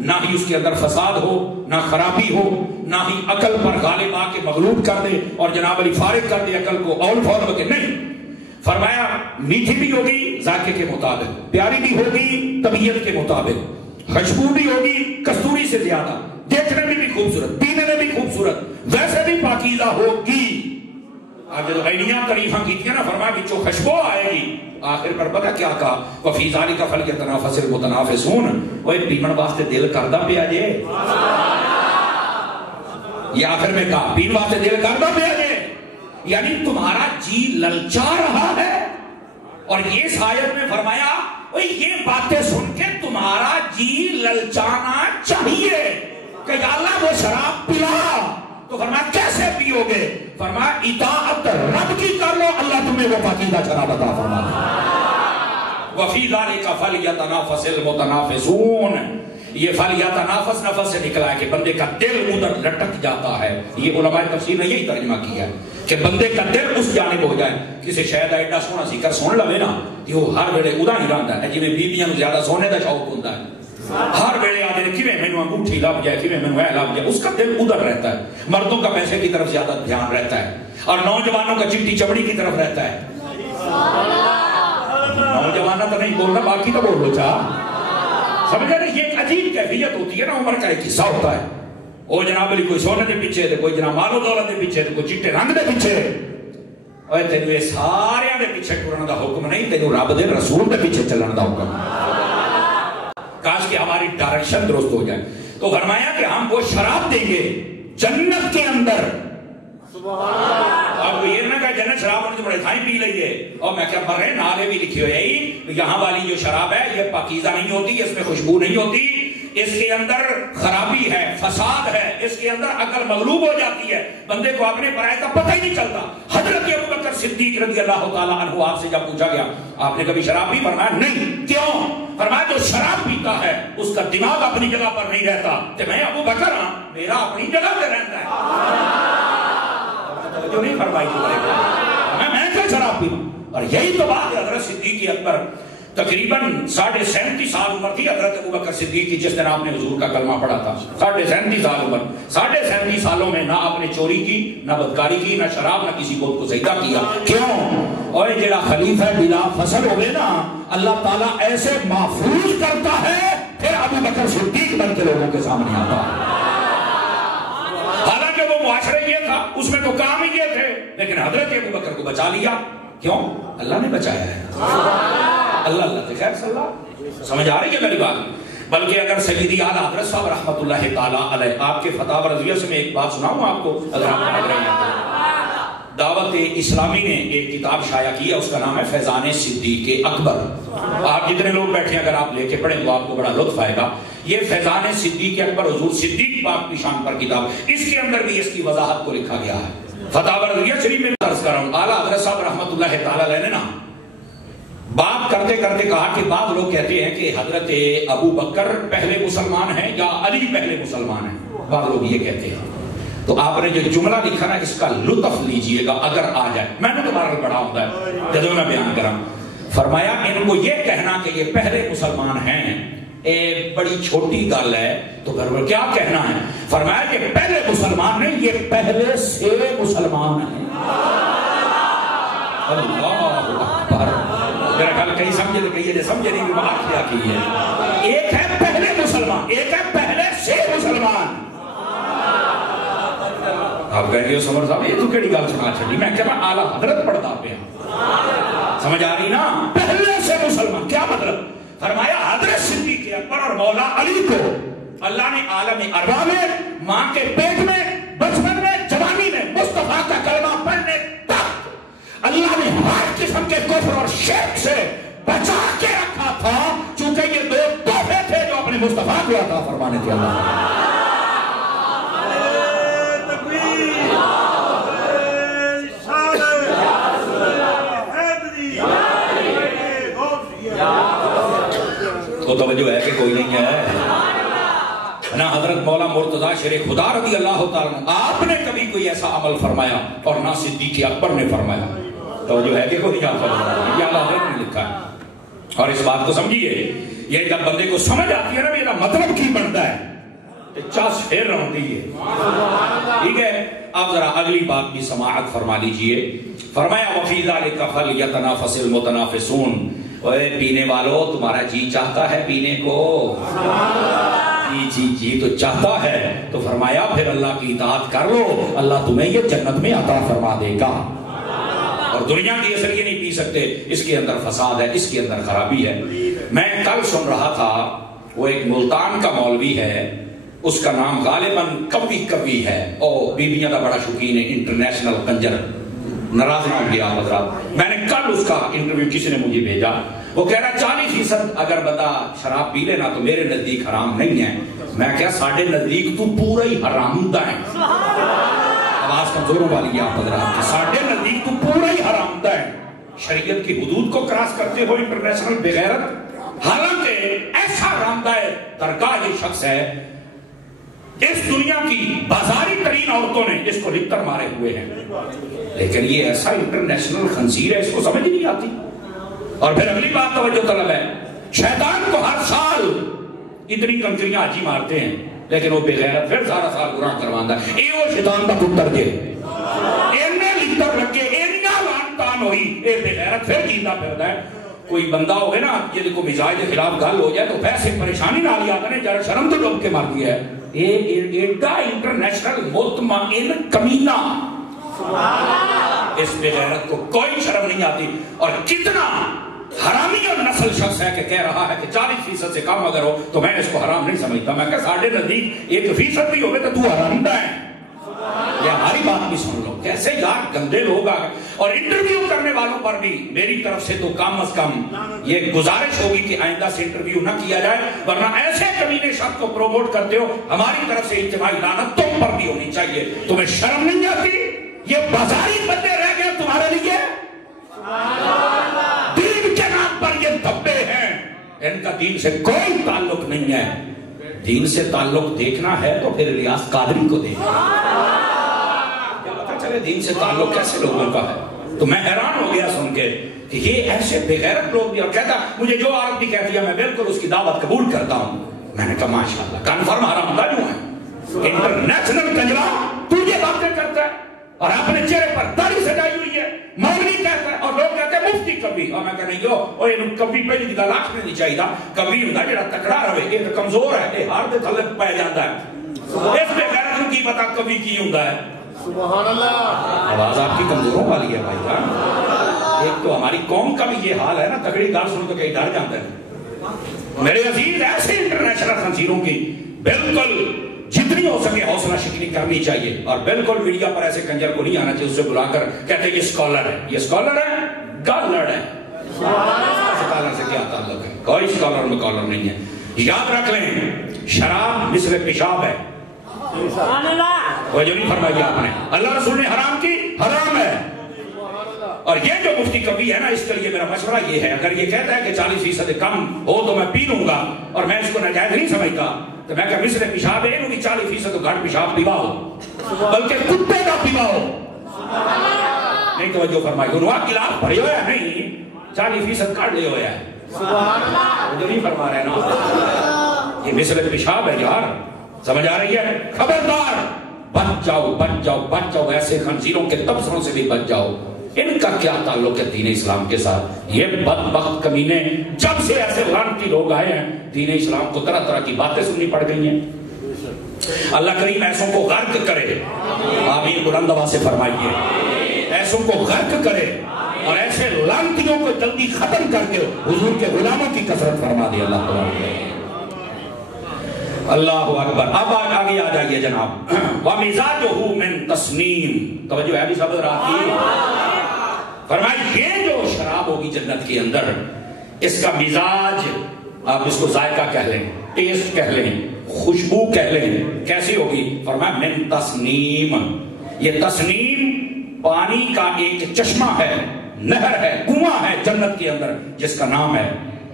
نہ ہی اس کے اندر فساد ہو، نہ خرابی ہو، نہ ہی عقل پر غالب آ کے مغلوب کر دے اور جناب علی فارغ کر دے عقل کو اول فور کے، نہیں۔ فرمایا میٹھی بھی ہوگی ذائقے کے مطابق، پیاری بھی ہوگی طبیعت کے مطابق، خوشبو بھی ہوگی کستوری سے زیادہ، دیکھنے میں بھی خوبصورت، پینے میں بھی خوبصورت، ویسے بھی پاکیزہ ہوگی۔ آج جو غیریاں تعریفاں کی تھی نا، فرمایا کہ جو خوشبو آئے گی، آخر پر پتہ کیا کہا؟ وَفِي ذَلِكَ فَلْيَتَنَافَسِ الْمُتَنَافِسُونَ، وہ پیمن واسطے دل کردہ پہ آجے، یہ آخر میں کہا پین واسطے دل کردہ پہ آجے، یعنی تمہارا جی للچا رہا ہے۔ اور یہ اس آیت میں فرمایا یہ باتیں سن کے تمہارا جی للچانا چاہیے کہ یا اللہ وہ شراب پلا، تو فرمایا کیسے پیو گے؟ فرمایا اطاعت رب کی کر لو، اللہ تمہیں وہ پاکیزہ شراب عطا فرما دے۔ وَفِي ذَلِكَ فَلْيَتَنَافَسِ الْمُتَنَافِسُونَ، یہ فَلْيَتَنَافَسْ نفس سے نکلا ہے کہ بندے کا دل ادھر لٹک جاتا ہے، یہ علماء تفسیر نے یہی ترجمہ کیا ہے کہ بندے کا دل اس جانب ہو جائے۔ کسی شاید ایڈا سونا ذکر سن لوے نا کہ وہ ہر ویلے ادا ہی رہتا ہے، جویں بیبیاں زیادہ سونے کا شوق ہوتا ہے، ہر ویلے آدھے کیویں مینوں انگوٹھی لب جائے، کیویں مینوں اے لب جائے، اس کا دل ادھر رہتا ہے۔ مردوں کا پیسے کی طرف زیادہ دھیان رہتا ہے اور نوجوانوں کا چٹی چمڑی کی طرف رہتا ہے۔ نوجوانہ تو نہیں بولنا، باقی تو بول لو چاہ، سمجھے نا؟ یہ ایک عجیب کیفیت ہوتی ہے نا، عمر کا ایک حصہ ہوتا ہے، وہ جناب علی کوئی سونے دے پیچھے تے کوئی جناب مال و دولت دے پیچھے تے کوئی چٹے رنگ دے پیچھے، اور تینوں یہ سارے دے پیچھے ٹرن دا حکم نہیں، تینوں رب دے رسول دے پیچھے چلن دا حکم۔ کاش کہ ہماری ڈائریکشن درست ہو جائے۔ تو فرمایا کہ ہم وہ شراب دیں گے جنت کے اندر۔ آپ کو یہ نہ کہا جنت شراب ہونے سے بڑے تھائیں پی لئیے، اور میں کیا پڑھ رہے ہیں نالے بھی لکھی ہوئے ہیں، یہاں والی جو شراب ہے یہ پاکیزہ نہیں ہوتی، اس میں خوشبو نہیں ہوتی، اس کے اندر خرابی ہے، فساد ہے، اس کے اندر عقل مغلوب ہو جاتی ہے، بندے کو اپنے پرائے کا پتہ ہی نہیں چلتا۔ حضرت ابوبکر صدیق رضی اللہ تعالیٰ عنہ آپ سے جب پوچھا گیا آپ نے کبھی شراب پی؟ فرمایا نہیں۔ کیوں؟ فرمایا جو شراب پیتا ہے اس کا دماغ اپنی جگہ پر نہیں رہتا، کہ میں ابوبکر ہاں، میرا اپنی جگہ پہ رہتا ہے۔ جو نہیں فرمائی میں کیا شراب پیوں؟ اور یہی تو بات ہے حضرت صدیق اکبر تقریباً 37.5 سال عمر تھی حضرت ابوبکر صدیق کی جس دن آپ نے حضور کا کلمہ پڑھا تھا، 37.5 سال عمر، 37.5 سالوں میں نہ آپ نے چوری کی، نہ بدکاری کی، نہ شراب، نہ کسی کو سجدہ کیا۔ کیوں؟ اور جڑا خلیفہ بلا فصل ہوئے نا، اللہ تعالیٰ ایسے محفوظ کرتا ہے، پھر ابوبکر صدیق بن کے لوگوں کے سامنے آتا ہے۔ حالانکہ وہ معاشرہ یہ تھا، اس میں تو کام ہی یہ تھے، لیکن حضرت ابو بکر کو بچا لیا. کیوں؟ اللہ نے بچایا ہے. اللہ کے خیر صلی اللہ. سمجھ آ رہی ہے میری بات؟ بلکہ اگر سیدی اعلیٰ حضرت صاحب رحمۃ اللہ تعالیٰ علیہ آپ کے فتاوی رضویہ سے میں ایک بات سناؤں آپ کو، اگر آپ پڑھ رہے ہیں. دعوت اسلامی نے ایک کتاب شائع کی ہے، اس کا نام ہے فیضان صدیق اکبر. آپ جتنے لوگ بیٹھے ہیں اگر آپ لے کے پڑھیں تو آپ کو بڑا لطف آئے گا. یہ فیضان صدیق اکبر حضور صدیق پاک کی شان پر کتاب، اس کے اندر بھی اس کی وضاحت کو لکھا گیا ہے. فتاوی رضویہ شریف میں درس کر رہا ہوں. اعلیٰ حضرت صاحب رحمۃ اللہ تعالیٰ علیہ نے نا بات کرتے کرتے کہا کہ بعض لوگ کہتے ہیں کہ حضرت ابو بکر پہلے مسلمان ہیں یا علی پہلے مسلمان ہیں. بعض لوگ یہ کہتے ہیں. تو آپ نے جو جملہ لکھا نا اس کا لطف لیجئے گا اگر آ جائے. میں نے تمہارا بڑا ہوتا ہے جب میں بیان کرا. فرمایا ان کو یہ کہنا کہ یہ پہلے مسلمان ہیں ایک بڑی چھوٹی گل ہے، تو پھر کیا کہنا ہے؟ فرمایا کہ پہلے مسلمان نہیں، یہ پہلے سے مسلمان ہیں. اللہ اکبر. میرا خیال کہیں سمجھے تو کہیے، سمجھے نہیں بات کیا کی ہے. ایک ہے پہلے مسلمان، ایک ہے پہلے سے مسلمان. آپ کہہ رہے ہو سمر صاحب یہ تو کیڑی گل سنا چھڑی؟ میں کہنا اعلیٰ حضرت پڑھتا پیا. سمجھ آ رہی نا؟ پہلے سے مسلمان کیا مطلب؟ فرمایا حضرت صدیق اکبر اور مولا علی کو اللہ نے عالم ارواح میں، ماں کے پیٹ میں، بچپن میں، جوانی میں مصطفیٰ کا کلمہ پڑھنے تک اللہ نے ہر قسم کے کفر اور شرک سے بچا کے رکھا تھا، چونکہ یہ دو تحفے تھے جو اپنے مصطفیٰ کو عطا فرمانے تھے. اللہ تو توجہ ہے کہ کوئی نہیں ہے نا. حضرت مولا مرتضیٰ شیر خدا رضی اللہ تعالیٰ آپ نے کبھی کوئی ایسا عمل فرمایا اور نہ صدیق اکبر نے فرمایا. توجہ ہے کہ کوئی نہیں فرمایا، یہ اللہ حضرت نے لکھا ہے. اور اس بات کو سمجھیے، یہ جب بندے کو سمجھ آتی ہے نا میرا مطلب کی بنتا ہے کہ چاس پھر رہتی ہے. ٹھیک ہے، اب ذرا اگلی بات کی سماعت فرما لیجئے. فرمایا وفی ذالک فلیتنافس المتنافسون. اوے پینے والوں تمہارا جی چاہتا ہے پینے کو؟ جی تو چاہتا ہے. تو فرمایا پھر اللہ کی اطاعت کر لو، اللہ تمہیں یہ جنت میں عطا فرما دے گا. اور دنیا کی اثر یہ نہیں پی سکتے، اس کے اندر فساد ہے، اس کے اندر خرابی ہے. میں کل سن رہا تھا، وہ ایک ملتان کا مولوی ہے، اس کا نام غالباً کبھی ہے، اور بیویاں کا بڑا شوقین ہے، انٹرنیشنل کنجر. ناراض نہ ہوں گے آپ حضرات. میں نے کل اس کا انٹرویو کسی نے مجھے بھیجا، وہ کہہ رہا 40% اگر بندہ شراب پی لینا تو میرے نزدیک حرام نہیں ہے. میں کہا ساڑھے نزدیک تو پورا ہی حرامدہ ہے. آواز کمزوروں والی ہے آپ حضرات، ساڑھے نزدیک تو پورا ہی حرامدہ ہے. شریعت کی حدود کو کراس کرتے ہو انٹرنیشنل بغیرت. حالانکہ ایسا حرامدہ درگاہ یہ شخص ہے، اس دنیا کی بازاری ترین عورتوں نے اس کو لکھ کر مارے ہوئے ہیں، لیکن یہ ایسا انٹرنیشنل خنزیر ہے، اس کو سمجھ ہی نہیں آتی. اور پھر اگلی بات توجہ طلب ہے، شیطان کو ہر سال اتنی کنکریاں حاجی مارتے ہیں، لیکن وہ بغیرت پھر سارا سال گناہ کرواندہ ہے. اے وہ شیطان کا پتر دے اینے لکھتر رکھے اینیاں لانتان ہوئی، اے بغیرت پھر جیتا پھردا ہے. کوئی بندہ ہوگا نا یہ دیکھو مزاج کے خلاف گل ہو جائے تو ویسے پریشانی نہ لیا کرنے، جب شرم تو ڈوب کے مار دیا ہے. ایڈا انٹرنیشنل مطمئن کمینہ، اس بغیرت کو کوئی شرم نہیں آتی. اور کتنا حرامی اور نسل شخص ہے کہ کہہ رہا ہے کہ 40% سے کم اگر ہو تو میں اس کو حرام نہیں سمجھتا. میں کہ ساڑھے نزدیک 1% بھی ہوگے تو حرامدہ ہے. یہ ہماری بات بھی سن لو، کیسے یار گندے لوگ آ گئے. اور انٹرویو کرنے والوں پر بھی میری طرف سے تو کم از کم یہ گزارش ہوگی کہ آئندہ سے انٹرویو نہ کیا جائے، ورنہ ایسے کمینے شخص کو پروموٹ کرتے ہو. ہماری طرف سے اجتماعی لعنت تم پر بھی ہونی چاہیے. تمہیں شرم نہیں آتی؟ یہ بازاری بندے رہ گئے تمہارے لیے، دین کے نام پر یہ دھبے ہیں، ان کا دین سے کوئی تعلق نہیں ہے. دین سے تعلق دیکھنا ہے تو پھر الیاس قادری کو دیکھنا. پتہ چلے دین سے تعلق کیسے لوگوں کا ہے. تو میں حیران ہو گیا سن کے کہ یہ ایسے بغیرت لوگ بھی. اور کہتا مجھے جو عورت بھی کہتی ہے میں بالکل اس کی دعوت قبول کرتا ہوں. میں نے کہا ماشاءاللہ کنفرم حرامدہ جو ہے، انٹرنیشنل کنجرا تو یہ باتیں کرتا ہے اور اپنے چہرے پر داڑھی سجائی ہوئی ہے. مولوی کہتا ہے اور لوگ کہتے ہیں مفتی کبھی. اور میں کہہ نہیں اور یہ کبھی پہلی جگہ لاکھ میں نہیں چاہیے. کبھی ہوں جڑا تکڑا رہے، یہ تو کمزور ہے، یہ ہار دے تھلے پہ جاتا ہے. اس بغیرت کی پتہ کبھی کی ہوں ہے. سبحان اللہ. آواز آپ کی کمزوروں والی ہے بھائی جان. ایک تو ہماری قوم کا بھی یہ حال ہے نا, تگڑی گال سن تو کہیں ڈر جاتا ہے. میرے عزیز, ایسے انٹرنیشنل تنظیموں کی بالکل جتنی ہو سکے حوصلہ شکنی کرنی چاہیے, اور بالکل میڈیا پر ایسے کنجر کو نہیں آنا چاہیے. اس سے بلا کر کہتے ہیں یہ اسکالر ہے, یہ اسکالر ہے, گالر ہے. اسکالر سے کیا تعلق ہے؟ کوئی اسکالر میں کالر نہیں ہے. یاد رکھ لیں, شراب مثل پیشاب ہے. وہ جو نہیں فرمایا آپ نے, اللہ رسول نے حرام کی, حرام ہے. اور یہ جو مفتی کبھی ہے نا, اس کے لیے میرا مشورہ یہ ہے, اگر یہ کہتا ہے کہ 40% کم ہو تو میں پی لوں گا اور میں اس کو ناجائز نہیں سمجھتا, تو میں کہ مثل پیشاب ہے کہ 40% تو گھٹ پیشاب پیوا ہو, بلکہ کتے کا پیوا ہو. نہیں توجہ فرمائی, انہوں نے گلاس بھرے ہویا نہیں, 40% کاٹ لے ہویا ہے. جو نہیں فرما رہے نا, یہ مثل پیشاب ہے یار, سمجھ آ رہی ہے؟ خبردار, بچ جاؤ بچ جاؤ بچ جاؤ, ایسے خنزیروں کے تبصروں سے بھی بچ جاؤ. ان کا کیا تعلق ہے دین اسلام کے ساتھ؟ یہ بدبخت کمینے, جب سے ایسے لعنتی لوگ آئے ہیں, دین اسلام کو طرح طرح کی باتیں سننی پڑ گئی ہیں. اللہ کریم ایسوں کو غرق کرے, آمین بلند آواز سے فرمائیے. ایسوں کو غرق کرے اور ایسے لعنتیوں کو جلدی ختم کر کے حضور کے غلاموں کی کثرت فرما دے اللہ تعالیٰ. اللہ اکبر. اب آگے آ جائیے جناب. وَمِزَاجُهُ مِن تَسْنِيمٍ, توجہ ہے بھی سب رات کی. فرمائے یہ جو شراب ہوگی جنت کے اندر, اس کا مزاج, آپ اس کو ذائقہ کہہ لیں, ٹیسٹ کہہ لیں, خوشبو کہہ لیں, کیسی ہوگی؟ فرمایا من تسنیم. یہ تسنیم پانی کا ایک چشمہ ہے, نہر ہے, کنواں ہے جنت کے اندر جس کا نام ہے,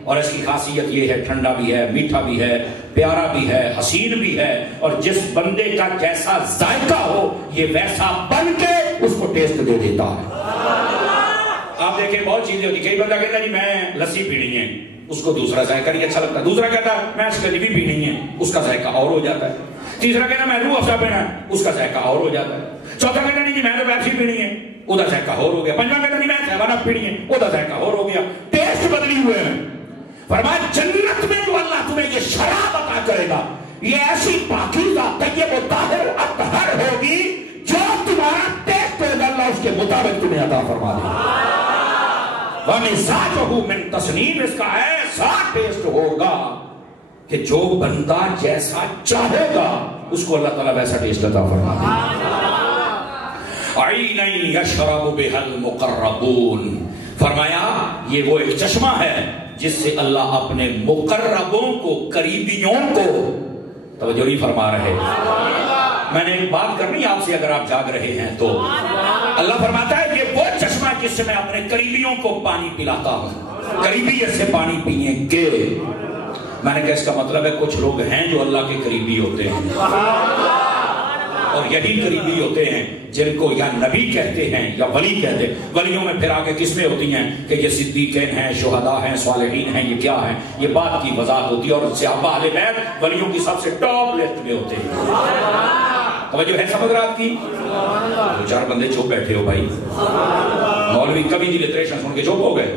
اور اس کی خاصیت یہ ہے ٹھنڈا بھی ہے, میٹھا بھی ہے, پیارا بھی ہے, حسین بھی ہے, اور جس بندے کا جیسا ذائقہ ہو یہ ویسا بن کے اس کو ٹیسٹ دے دیتا ہے. آپ دیکھیں بہت چیزیں ہوتی, کئی بندہ کہتا ہے میں لسی پینی ہے, اس کو دوسرا ذائقہ نہیں اچھا لگتا. دوسرا کہتا ہے میں اسکلیبی پینی ہے, اس کا ذائقہ اور ہو جاتا ہے. تیسرا کہتا ہے میں روح افزا پینا ہے, اس کا ذائقہ اور ہو جاتا ہے. چوتھا کہتا نہیں جی میں تو پیپسی پینی ہے, وہ ذائقہ اور ہو گیا. پنجواں کہتا نہیں میں 7 اپ پینی ہے, وہ ذائقہ اور ہو گیا. ٹیسٹ بدلی ہوئے ہیں. فرمایا جنت میں جو اللہ تمہیں یہ شراب عطا کرے گا, یہ ایسی پاکیزہ طیب و طاہر اطہر ہوگی جو تمہارا ٹیسٹ ہوگا اللہ اس کے مطابق تمہیں عطا فرما دے گا. وَمِزَاجُهُ مِن تَسْنِيمٍ, اس کا ایسا ٹیسٹ ہوگا کہ جو بندہ جیسا چاہے گا اس کو اللہ تعالیٰ ویسا ٹیسٹ عطا فرما دے گا. عَيْنًا يَشْرَبُ بِهَا الْمُقَرَّبُونَ, فرمایا یہ وہ ایک چشمہ ہے جس سے اللہ اپنے مقربوں کو, قریبیوں کو, توجہ نہیں فرما رہے. میں نے ایک بات کرنی آپ سے, اگر آپ جاگ رہے ہیں تو اللہ فرماتا ہے یہ وہ چشمہ جس سے میں اپنے قریبیوں کو پانی پلاتا ہوں, قریبی اس سے پانی پئیں گے. میں نے کہا اس کا مطلب ہے کچھ لوگ ہیں جو اللہ کے قریبی ہوتے ہیں, اور یہی قریبی ہوتے ہیں جن کو یا نبی کہتے ہیں یا ولی کہتے ہیں. ولیوں میں پھر آگے قسمیں ہوتی ہیں کہ یہ صدیقین ہیں, شہداء ہیں, صالحین ہیں, یہ کیا ہیں, یہ بات کی وضاحت ہوتی ہے. اور صحابہ اہل بیت ولیوں کی سب سے ٹاپ لسٹ میں ہوتے ہیں. توجہ ہے سمجھ رات کی؟ 2-4 بندے چوپ بیٹھے ہو بھائی, مولوی کبھی دی لٹریشن سن کے چوپ ہو گئے.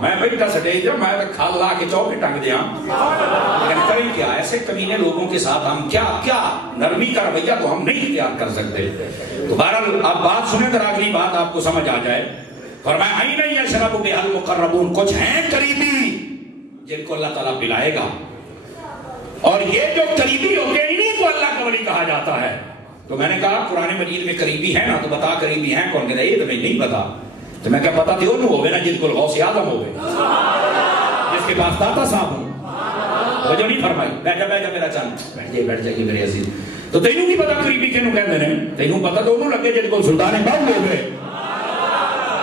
میں بیٹھا سٹیج میں کھال لا کے چوک پہ ٹنگ دیا, لیکن کریں کیا ایسے کمینے لوگوں کے ساتھ ہم کیا نرمی کا رویہ تو ہم نہیں اختیار کر سکتے. تو بہرحال آپ بات سنیں ذرا, اگلی بات آپ کو سمجھ آ جائے. فرمایا عَيْنًا يَشْرَبُ بِهَا الْمُقَرَّبُونَ, کچھ ہیں قریبی جن کو اللہ تعالیٰ پلائے گا, اور یہ جو قریبی ہوتے ہیں انہیں کو اللہ کا ولی کہا جاتا ہے. تو میں نے کہا قرآن مجید میں قریبی ہے نا, تو بتا قریبی ہیں کون. کہتا ہے یہ تو نہیں پتا. تو میں کہا پتا تھی انہوں ہوگے نا جن کو غوث اعظم ہوگے, جس کے پاس داتا صاحب ہوں. وہ جو نہیں فرمائی بیٹھا میرا چند, بیٹھ جائیے میرے عزیز. تو تینوں نہیں پتا قریبی کینوں کہتے ہیں, تینوں پتا تو انہوں لگے جن کو سلطان باہو ہو گئے.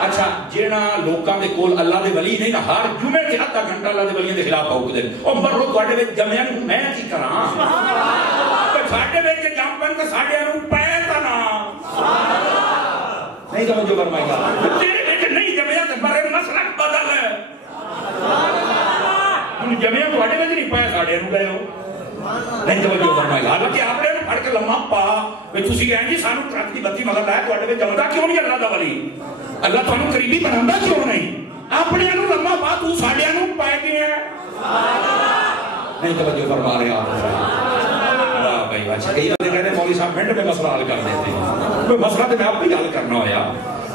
اچھا جینا لوکاں دے کول اللہ دے ولی نہیں نا, ہر جمعے کے آدھا گھنٹہ اللہ دے ولیوں دے خلاف پاؤ دے, او مرو تواڈے وچ جمعیاں نوں میں کی کراں, تے ساڈے وچ جم پن تے ساڈے نوں پے تا نا. نہیں توجہ فرمائی گا, تیرے وچ نہیں جمعیاں تے مرے مسلک بدل ہے. ہن جمعیاں تواڈے وچ نہیں پے ساڈے نوں گئے ہو. نہیں توجہ فرمائی گا, حالانکہ آپ نے پڑھ کے لمحہ پا وی تسی کہیں جی سانوں ٹرک دی بتی مگر لایا, تواڈے وچ جمدا کیوں نہیں اللہ دا ولی, اللہ تھانوں قریبی بناوندا کیوں نہیں. اپنے نوں لمحہ پا تو ساڈے نوں پے گئے ہیں. نہیں توجہ فرما رہے آپ. واہ بھائی واہ. کئی بندے کہتے ہیں مولوی صاحب منٹ میں مسئلہ حل کر دیتے ہیں. مسئلہ تو میں آپ ہی حل کرنا ہویا.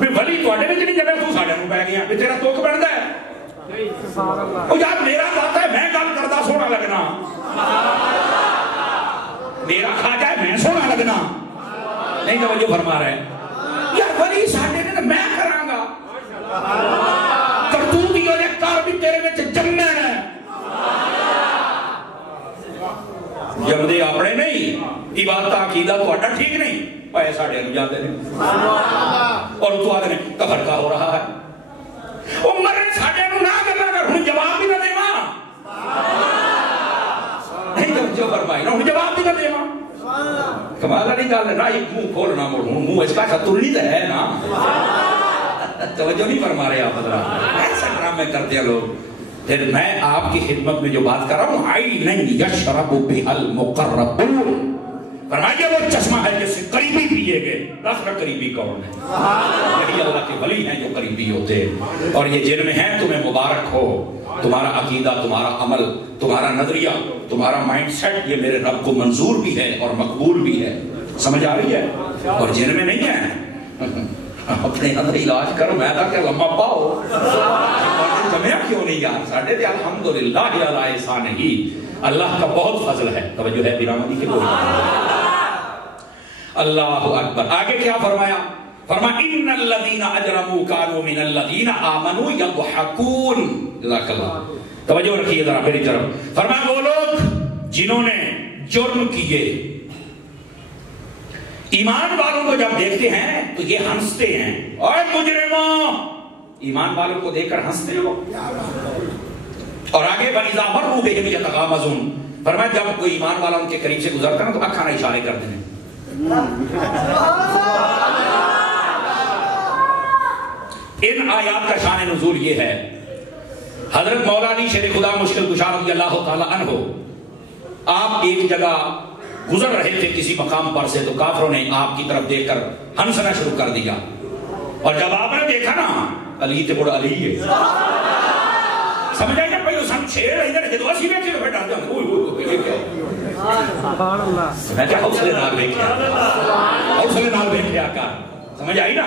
ولی تواڈے وچ نہیں جگہ تو ساڈے نوں پی گیا بھی تیرا تک بندا ہے. او یار میرا ذات ہے میں گل کردا سونا لگنا, میرا خواجہ ہے میں سونا لگنا. نہیں توجہ فرما رہے یار ولی ساڈے نے میں کراں گا کرتوت ہی ہوے کر بھی تیرے وچ جمنا ہے. جمدے اپنے نہیں, عبادت عقیدہ تہاڈا ٹھیک نہیں, پائے ساڈے نوں جاندے نے اور تو آدھے نے تفرقہ ہو رہا ہے. او مرے ساڈے نوں نہ کرنا کر, ہن جواب بھی نہ دیواں. نہیں توجہ فرمائی نا, ہن جواب بھی نہ دیواں. کمال والی گل ہے نا, ایک منہ کھولنا مڑ منہ اس کا تلنی تو ہے نا. توجہ نہیں فرما رہے آپ حضرات, ایسا ڈرامے کرتے ہیں لوگ. پھر میں آپ کی خدمت میں جو بات کر رہا ہوں, عینًا یشرب بہا المقربون, فرمائیے وہ چشمہ ہے جس سے قریبی پیے گئے. رفع قریبی کون ہے؟ یہی اللہ کے ولی ہیں جو قریبی ہوتے ہیں. اور یہ جن میں ہیں تمہیں مبارک ہو, تمہارا عقیدہ, تمہارا عمل, تمہارا نظریہ, تمہارا مائنڈ سیٹ یہ میرے رب کو منظور بھی ہے اور مقبول بھی ہے. سمجھ آ رہی ہے؟ اور جن میں نہیں ہے اپنے اندر علاج کرو, میں تھا کہ لمحہ پاؤ جمعہ کیوں نہیں یار ساڑھے دے. الحمدللہ علی احسان ہی, اللہ کا بہت فضل ہے. توجہ ہے برامدی کے کوئی اللہ اکبر. آگے کیا فرمایا؟ فرمایا ان الذین اجرموا کانوا من الذین آمنوا یضحکون. جزاک اللہ, توجہ رکھیے ذرا میری طرف. فرمایا وہ لوگ جنہوں نے جرم کیے ایمان والوں کو جب دیکھتے ہیں تو یہ ہنستے ہیں. اور مجرموں, ایمان والوں کو دیکھ کر ہنستے ہو. اور آگے وَإِذَا مَرُّوا بِهِمْ يَتَغَامَزُونَ, فرمایا جب کوئی ایمان والا ان کے قریب سے گزرتا ہے تو اکھانا اشارے کرتے ہیں. ان آیات کا شان نزول یہ ہے, حضرت مولا علی شیر خدا مشکل کشا رضی اللہ تعالی عنہ آپ ایک جگہ گزر رہے تھے کسی مقام پر سے, تو کافروں نے آپ کی طرف دیکھ کر ہنسنا شروع کر دیا. اور جب آپ نے دیکھا نا علی تے بڑا علی ہے, سمجھ آئی نا پہلو سن چھیڑ رہی تھے جدو اسی بیٹھے ہوئے ڈال جاتے اوہ میں کیا حوصلے نال بیٹھے حوصلے نال بیٹھے آقا. سمجھ آئی نا,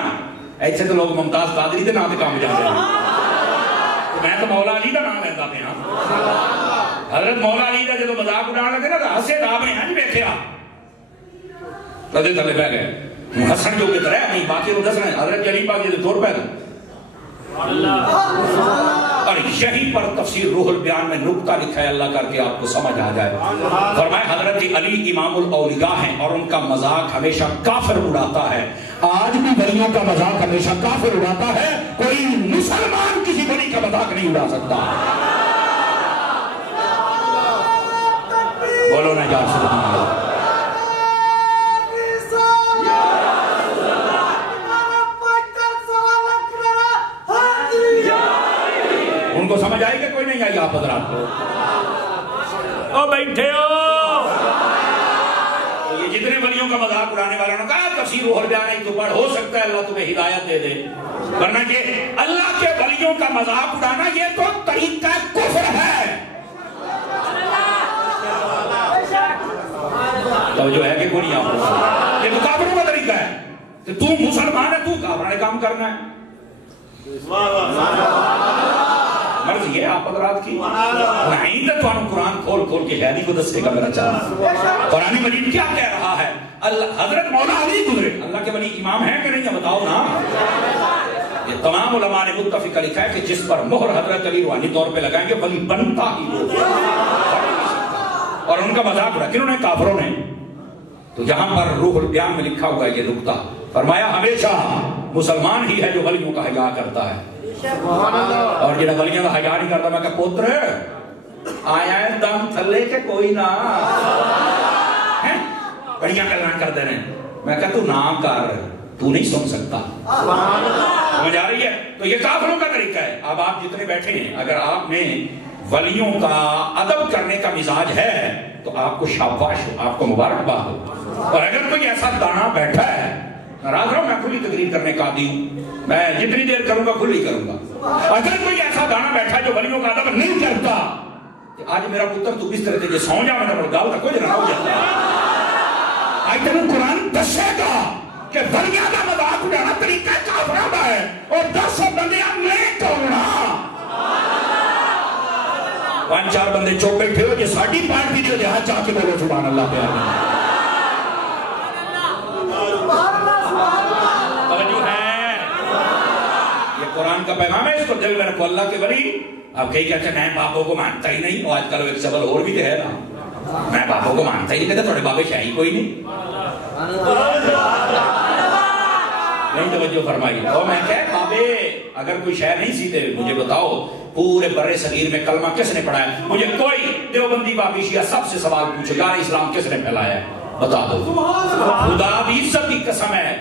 ایسے تو لوگ ممتاز قادری دے نام دے کام جاتے ہیں, میں تو مولا علی دا نام لینا پہ ہاں. حضرت مولا علی دا جدو مذاق اڑان لگے نا تو ہنسے تو آپ نے ہنج بیٹھے کدے تھلے بہ گئے ہسن جو کدھر ہے نہیں باقی وہ دسنا ہے. حضرت علی پاک یہ دور پہ اور یہی پر تفسیر روح البیان میں نکتہ لکھا ہے, اللہ کر کے آپ کو سمجھ آ جائے. فرمائے حضرت علی امام الاولیاء ہیں اور ان کا مذاق ہمیشہ کافر اڑاتا ہے. آج بھی ولیوں کا مذاق ہمیشہ کافر اڑاتا ہے, کوئی مسلمان کسی ولی کا مذاق نہیں اڑا سکتا. بولو نا جان سبحان اللہ. ان کو سمجھ آئی کہ کوئی نہیں آئی آپ حضرات کو؟ او بیٹھے ہو, یہ جتنے ولیوں کا مذاق اڑانے والوں نے کہا تفسیر روح البیان ہے تو پڑھ, ہو سکتا ہے اللہ تمہیں ہدایت دے دے, ورنہ کہ اللہ کے ولیوں کا مذاق اڑانا یہ تو طریقہ کفر ہے. توجہ ہے کہ کوئی نہیں آپ, یہ تو کافروں کا طریقہ ہے کہ تو مسلمان ہے تو کافرانہ کام کرنا ہے. مرضی ہے آپ حضرات کی, نہیں تو انہوں قرآن کھول کھول کے شہدی کو دستے کا میرا چاہتا. قرآن مجید کیا کہہ رہا ہے؟ حضرت مولا علی گزرے, اللہ کے ولی امام ہیں کہ نہیں بتاؤ نا. یہ تمام علماء نے متفق لکھا ہے کہ جس پر مہر حضرت علی روحانی طور پہ لگائیں گے ولی بنتا ہی ہو. اور ان کا مذاق اڑا کنہوں نے؟ کافروں نے. تو جہاں پر روح البیان میں لکھا ہوا یہ نکتہ, فرمایا ہمیشہ مسلمان ہی ہے جو ولیوں کا حیا کرتا ہے, اور جنہا ولیوں کا حیا نہیں کرتا. میں کہا پوتر آیا ہے دم تھلے کے کوئی نہ بڑیاں کلان کر دینے. میں کہا تو نہ کر, تو نہیں سن سکتا. سمجھ آ رہی ہے؟ تو یہ کافروں کا طریقہ ہے. اب آپ جتنے بیٹھے ہیں اگر آپ میں ولیوں کا ادب کرنے کا مزاج ہے تو آپ کو شاباش ہو, آپ کو مبارکباد ہو. اور اگر کوئی ایسا دانا بیٹھا ہے, ناراض رہو میں کھلی تقریر کرنے کا عادی ہوں, میں جتنی دیر کروں گا کھلی کروں گا. اگر کوئی ایسا دانا بیٹھا ہے جو ولیوں کا ادب نہیں کرتا, آج میرا پتر تو اس طرح سے سو جا میں گال کا کوئی نہ ہو جاتا. آج تمہیں قرآن دسے گا کہ ولیاں دا مذاق اڑانا طریقہ کافراں دا ہے اور 10 بندیاں نہیں توڑنا. 5-4 بندے چوپ بیٹھے ہو جو ساڑی پارٹی جو جہاں چاہ کے بولو سبحان اللہ پہ آگے. توجہ ہے یہ قرآن کا پیغام ہے. اس کو دل میں رکھو. اللہ کے ولی اب کہیں کہ اچھا میں بابوں کو مانتا ہی نہیں. اور آج کل ایک سبل اور بھی تو ہے نا, میں بابوں کو مانتا ہی نہیں. کہتا تھوڑے بابے شاہی کوئی نہیں توجہ فرمائی. اور میں کہہ بابے اگر کوئی شے نہیں سیتے مجھے بتاؤ پورے برے صغیر میں کلمہ کس نے پڑھایا؟ مجھے کوئی دیوبندی بابی شیعہ سب سے سوال پوچھو یار اسلام کس نے پھیلایا ہے بتا دو. خدا بھی عزت کی قسم ہے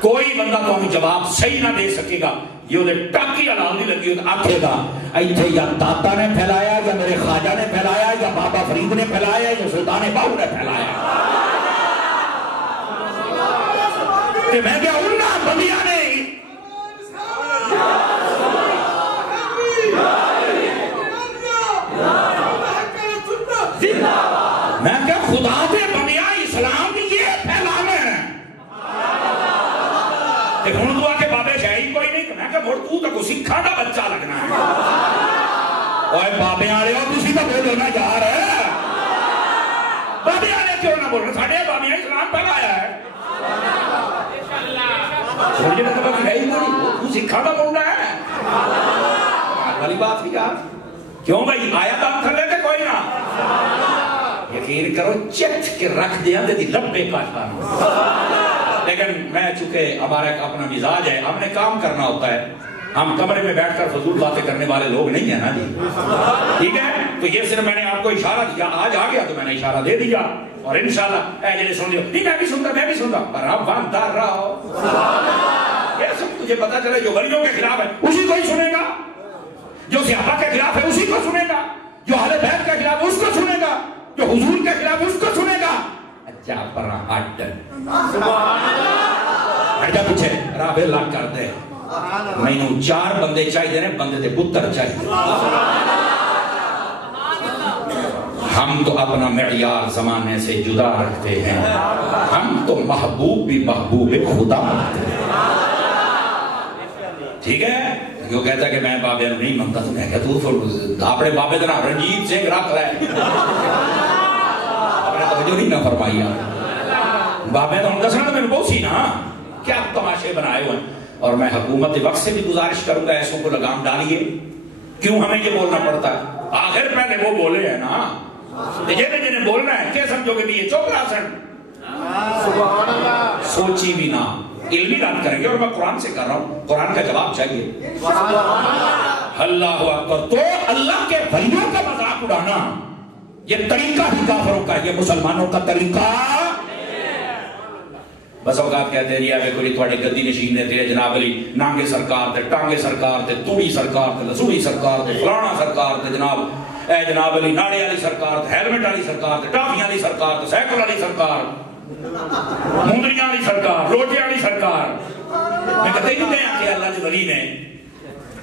کوئی بندہ تو ہمیں جواب صحیح نہ دے سکے گا. یہ انہیں ٹاکی علال نہیں لگی آکھے گا ایتھے یا داتا نے پھیلایا یا میرے خواجہ نے پھیلایا یا بابا فرید نے پھیلایا یا سلطان باہو نے پھیلایا. کہ میں کیا انہا بندیاں نے میں کیا خدا دے بندیاں اسلام کی یہ پھیلانے ہیں. کہ ہن دعا کے بابے شاہی کوئی نہیں. میں کیا مڑ تو کو سکھا دا بچہ لگنا ہے. اوہ بابے آرے ہو تسی تو بولو نا یار. بابے آرے کیوں نہ بولو ساڑھے بابے اسلام پھیلایا ہے. مجھے تو بات ہے ہی نہیں تو سکھا دا بول رہا ہے. والی بات بھی یار کیوں بھائی آیا دام کر لیتے کوئی نہ یقین کرو چٹ کے رکھ دیا دے دی لبے کاٹا. لیکن میں چونکہ ہمارا ایک اپنا مزاج ہے ہم نے کام کرنا ہوتا ہے. ہم کمرے میں بیٹھ کر فضول باتیں کرنے والے لوگ نہیں ہیں نا جی. ٹھیک ہے تو یہ صرف میں نے آپ کو اشارہ دیا. آج آ گیا تو میں نے اشارہ دے دیا اور انشاءاللہ اے جنہیں سن دیو نہیں میں بھی سنتا پر اب باندار رہا ہو. یہ سب تجھے پتا چلے جو ولیوں کے خلاف ہے اسی کو ہی سنے گا, جو صحابہ کے خلاف ہے اسی کو سنے گا, جو اہل بیت کے خلاف اس کو سنے گا, جو حضور کے خلاف اس کو سنے گا. اچھا پر ہٹ ہٹا پیچھے راہ بے لاکھ کر دے. میں نے 4 بندے چاہیے نے بندے تے پتر چاہیے. ہم تو اپنا معیار زمانے سے جدا رکھتے ہیں. ہم تو محبوب بھی محبوب خدا رکھتے ہیں. ٹھیک ہے جو کہتا ہے کہ میں بابے نہیں مانتا تو میں کہتا تو اپنے بابے دنا رنجیت سنگھ رکھ رہا ہے. اپنے توجہ نہیں نہ فرمائی. بابے تو ہم دسنا میں بہت سی نا کیا تماشے بنائے ہوئے ہیں. اور میں حکومت وقت سے بھی گزارش کروں گا ایسوں کو لگام ڈالیے. کیوں ہمیں یہ بولنا پڑتا ہے؟ آخر پہلے وہ بولے ہیں نا جنہیں بولنا ہے. کیا سمجھو گے بھی یہ چوکرا سن سوچی بھی نہ علمی بات کریں گے. اور میں قرآن سے کر رہا ہوں قرآن کا جواب چاہیے. اللہ اکبر. تو اللہ کے ولیوں کا مذاق اڑانا یہ طریقہ ہی کافروں کا, یہ مسلمانوں کا طریقہ. بس اوقات کہتے ہیں یہ کوئی تھوڑے گدی نشین نے تیرے جناب علی نانگے سرکار تے ٹانگے سرکار تے توڑی سرکار تے لسوڑی سرکار تے فلانا سرکار تے جناب اے جناب علی ناڑے والی سرکار تے ہیلمٹ والی سرکار تے ٹافیاں والی سرکار تے سائیکل والی سرکار مونگریاں والی سرکار روٹیاں والی سرکار. میں کہتے ہی نہیں آکے اللہ دے ولی نے.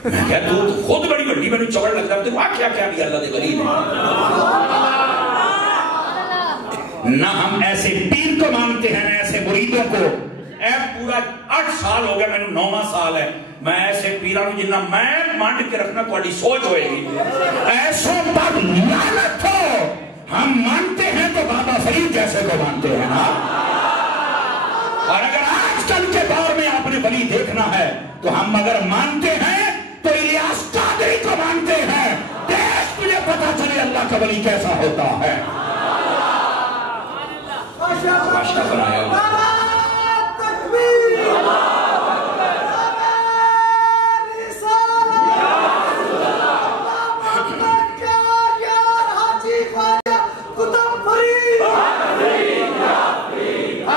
میں کہا تو خود بڑی بڑی میں چوڑ لگتا ہے تو آکھیا کیا بھی اللہ دے ولی نے. نہ ہم ایسے پیر کو مانتے ہیں نہ ایسے مریدوں کو. اے پورا 8 سال ہو گیا میں 9واں سال ہے. میں ایسے پیرانوں جنہ میں مانڈ کے رکھنا تھوڑی سوچ ہوئے گی. ایسوں پر لعنت ہو. ہم مانتے ہیں تو بابا فرید جیسے کو مانتے ہیں نا. اور اگر آج کل کے دور میں آپ نے ولی دیکھنا ہے تو ہم اگر مانتے ہیں تو الیاس قادری کو مانتے ہیں. دیکھ تجھے پتا چلے اللہ کا ولی کیسا ہوتا ہے. ماشاء بنایا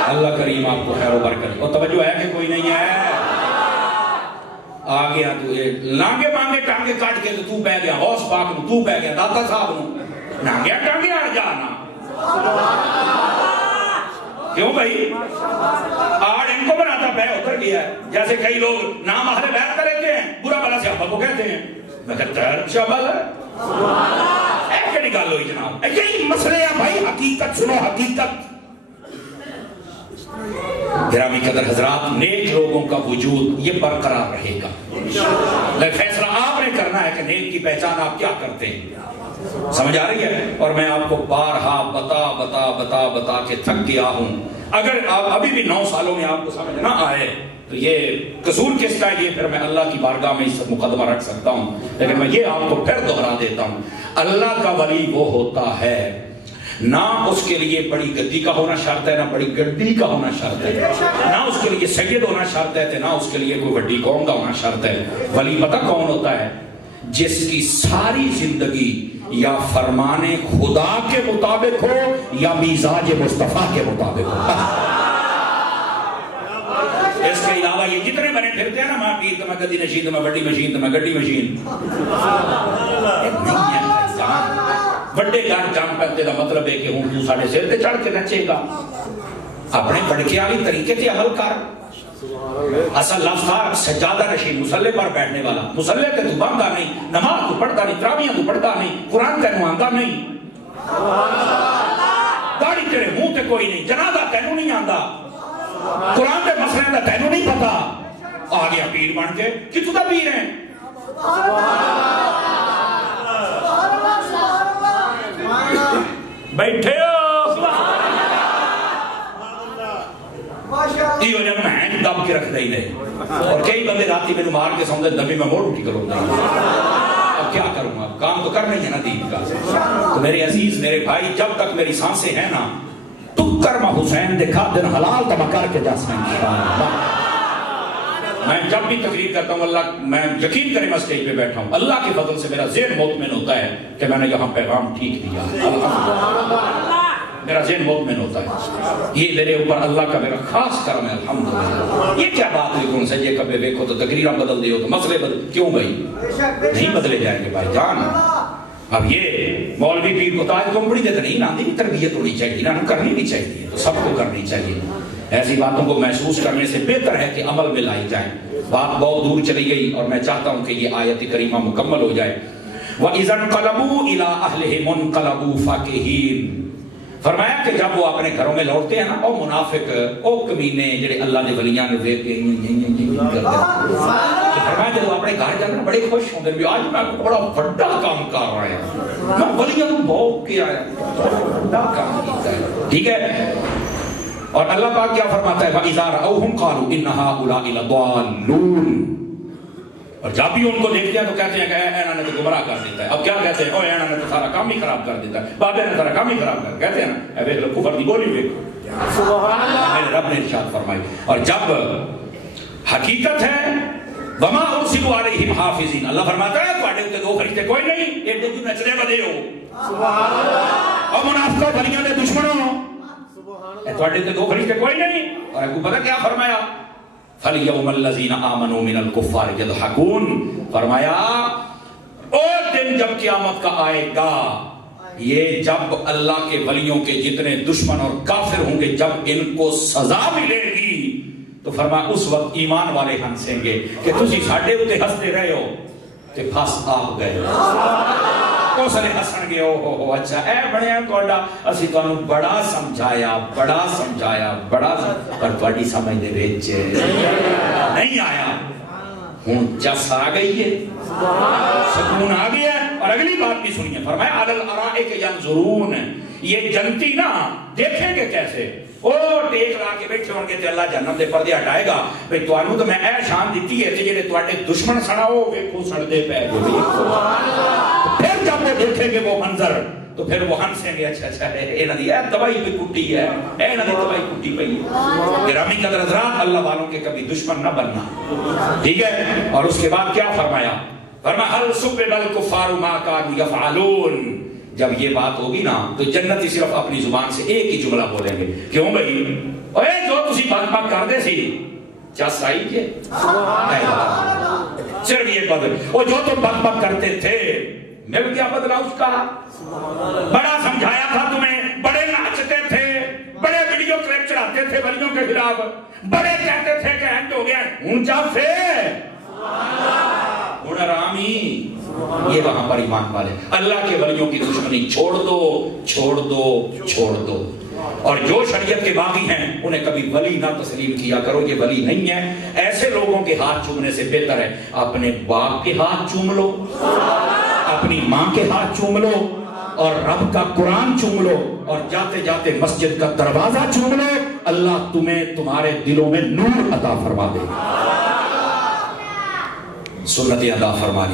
اللہ کریم آپ کو خیر و برکت. اور توجہ ہے کہ کوئی نہیں ہے آگیا تو لانگے مانگے ٹانگے کاٹ کے تو بہ گیا غوث پاک نو تو بہ گیا داتا صاحب نو نانگے ٹانگے آ جانا. کیوں بھائی آڑ ان کو بناتا پہ اتر گیا ہے. جیسے کئی لوگ نام اہل بیت کا لیتے ہیں برا بلا سے کو کہتے ہیں. میں کہتا ہے اچھا بلا ہے ایک نکال لو جناب. یہی مسئلے ہیں بھائی. حقیقت سنو حقیقت. گرامی قدر حضرات، نیک لوگوں کا وجود یہ برقرار رہے گا، لیکن فیصلہ آپ نے کرنا ہے کہ نیک کی پہچان آپ کیا کرتے ہیں، سمجھ آ رہی ہے؟ اور میں آپ کو بارہا بتا کے تھک گیا ہوں، اگر آپ ابھی بھی 9 سالوں میں آپ کو سمجھ نہ آئے تو یہ قصور کس کا ہے، یہ پھر میں اللہ کی بارگاہ میں اس مقدمہ رکھ سکتا ہوں، لیکن میں یہ آپ کو پھر دہرا دیتا ہوں، اللہ کا ولی وہ ہوتا ہے نہ اس کے لیے بڑی گدی کا ہونا شرط ہے، نہ بڑی گڈی کا ہونا شرط ہے، نہ اس کے لیے سید ہونا شرط ہے، نہ اس کے لیے کوئی بڑی قوم کا ہونا شرط ہے۔ ولی پتہ کون ہوتا ہے؟ جس کی ساری زندگی یا فرمان خدا کے مطابق ہو یا مزاج مصطفیٰ کے مطابق ہو۔ اس کے علاوہ یہ جتنے بنے پھرتے ہیں نا، ماں پیر تو میں گدی نشین تو میں بڑی مشین تو میں گڈی مشین، بڑے گھر جان پہنتے کا مطلب ہے کہ ہوں تو ساڑھے سر تے چڑھ کے نچے گا، اپنے بڑکے والی طریقے سے عمل کر۔ اصل لفظ تھا سجادہ نشین، مسلح پر بیٹھنے والا، مسلح تے تو بندہ نہیں، نماز تو پڑھتا نہیں، تراویحاں تو پڑھتا نہیں، قرآن تینوں آندا نہیں، داڑھی تیرے منہ تے کوئی نہیں، جنازہ تینوں نہیں آندا، قرآن تے مسئلے دا تینوں نہیں پتا، آ گیا پیر بن کے، کتوں دا پیر ہیں؟ بیٹھے ہو یہ وجہ میں دب کے رکھ دے ہی نہیں، اور کئی بندے راتی میں مار کے سوندے دبی میں موڑ اٹھی کروں گا، اب کیا کروں گا، کام تو کرنا ہی ہے نا دین کا۔ تو میرے عزیز میرے بھائی، جب تک میری سانسیں ہیں نا، تکر میں حسین دکھا دن حلال تو میں کر کے جاسا انشاءاللہ۔ میں جب بھی تقریر کرتا ہوں، اللہ میں یقین کریں میں سٹیج پہ بیٹھا ہوں، اللہ کی فضل سے میرا ذہن مطمئن ہوتا ہے کہ میں نے یہاں پیغام ٹھیک دیا، میرا ذہن مطمئن ہوتا ہے، یہ میرے اوپر اللہ کا میرا خاص کرم ہے الحمدللہ۔ یہ کیا بات ہوئی کون سے یہ کبھی دیکھو تو تقریرہ بدل دیو تو مسئلے بدل، کیوں بھائی نہیں بدلے جائیں گے بھائی جان؟ اب یہ مولوی پیر کو تاج کمپنی دے تو نہیں نا، تربیت ہونی چاہیے نا، کرنی بھی چاہیے، تو سب کو کرنی چاہیے۔ ایسی باتوں کو محسوس کرنے سے بہتر ہے کہ عمل میں لائی جائیں۔ بات بہت دور چلی گئی اور میں چاہتا ہوں کہ یہ آیت کریمہ مکمل ہو جائے۔ وَإِذَا انْقَلَبُوا إِلَىٰ أَهْلِهِمُ انْقَلَبُوا فَكِهِينَ، فرمایا کہ جب وہ اپنے گھروں میں لوٹتے ہیں نا، او منافق، او کمینے جڑے اللہ نے ولیاں نے دیکھ کے فرمایا جب وہ اپنے گھر جاتے ہیں بڑے خوش ہوتے ہیں، آج میں بڑا بڑا کام کر رہا ہے، میں ولیاں کو بھوگ کے آیا، بڑا کام کیتا ہے، ٹھیک ہے۔ اور اللہ پاک کیا فرماتا ہے؟ وَإِذَا رَأَوْهُمْ قَالُوا إِنَّ هَؤُلَاءِ لَضَالُّونَ، اور جب بھی ان کو دیکھتے ہیں تو کہتے ہیں کہ اینا نے تو گمراہ کر دیتا ہے۔ اب کیا کہتے ہیں؟ او اینا نے تو سارا کام ہی خراب کر دیتا ہے، بابے نے سارا کام ہی خراب کر، کہتے ہیں نا، اے ویکھ لو کفر دی بولی ویکھو، سبحان اللہ، میرے رب نے ارشاد فرمائی۔ اور جب حقیقت ہے وَمَا أُرْسِلُوا عَلَيْهِمْ حَافِظِينَ، اللہ فرماتا ہے تواڈے اوتے دو فرشتے کوئی نہیں، ایڈے جو نچدے بدے ہو، سبحان اللہ، اور منافقوں بھلیاں دے دشمنوں، تواڈے تے دو فرشتے کوئی نہیں۔ اور آپ کو پتہ کیا فرمایا؟ فَالْيَوْمَ الَّذِينَ آمَنُوا مِنَ الْكُفَّارِ يَضْحَكُونَ، فرمایا او دن جب قیامت کا آئے گا، یہ جب اللہ کے ولیوں کے جتنے دشمن اور کافر ہوں گے، جب ان کو سزا ملے گی تو فرمایا اس وقت ایمان والے ہنسیں گے کہ تسی ساڈے اوتے ہنستے رہے ہو تے پھس آپ گئے، کو سارے ہسن گے، او اچھا اے بڑیا تہاڈا اسی تانوں بڑا سمجھایا پر تہاڈی سمجھ دے وچ نہیں آیا، ہن چس آ گئی ہے، سکون آ گیا ہے۔ اور اگلی بات بھی سنیے، فرمایا علی الارائک ینظرون، یہ جنتی نا دیکھیں گے کیسے، او ٹیک لا کے بیٹھے ہوں گے تے اللہ جنت دے پردے ہٹائے گا، بھئی تانوں تو میں اے شان دیتی ہے تے جڑے تواڈے دشمن سڑاؤ ویکھو سڑدے پے جو، پھر جب وہ دیکھیں گے وہ منظر تو پھر وہ ہنسیں گے، اچھا اچھا انہاں دی اے دوائی پہ کٹی ہے، انہاں دی دوائی کٹی پئی ہے۔ گرامی قدر حضرات، اللہ والوں کے کبھی دشمن نہ بننا، ٹھیک ہے۔ اور اس کے بعد کیا فرمایا؟ فرمایا هل سُبِّبَ الْكُفَّارُ مَا كَانُوا يَفْعَلُونَ، جب یہ بات ہوگی نا تو جنتی صرف اپنی زبان سے ایک ہی جملہ بولیں گے، کیوں بھئی اوے جو تسی بک بک کر دے سی چس آئی جے، صرف یہ بدل، وہ جو تم بک بک کرتے تھے مل گیا بدلا اس کا، بڑا سمجھایا تھا تمہیں، بڑے ناچتے تھے، بڑے ویڈیو کلپ چڑھاتے تھے ولیوں کے خلاف، بڑے کہتے تھے کہ اینڈ ہو گیا، ہوں جا سے ہوں آرامی، یہ وہاں پر ایمان والے اللہ کے ولیوں کی دشمنی چھوڑ دو چھوڑ دو چھوڑ دو۔ اور جو شریعت کے باغی ہیں انہیں کبھی ولی نہ تسلیم کیا کرو، یہ ولی نہیں ہے۔ ایسے لوگوں کے ہاتھ چومنے سے بہتر ہے اپنے باپ کے ہاتھ چوم لو، اپنی ماں کے ہاتھ چوم لو، اور رب کا قرآن چوم لو، اور جاتے جاتے مسجد کا دروازہ چوم لو، اللہ تمہیں تمہارے دلوں میں نور عطا فرما دے، سنت ادا فرما دے۔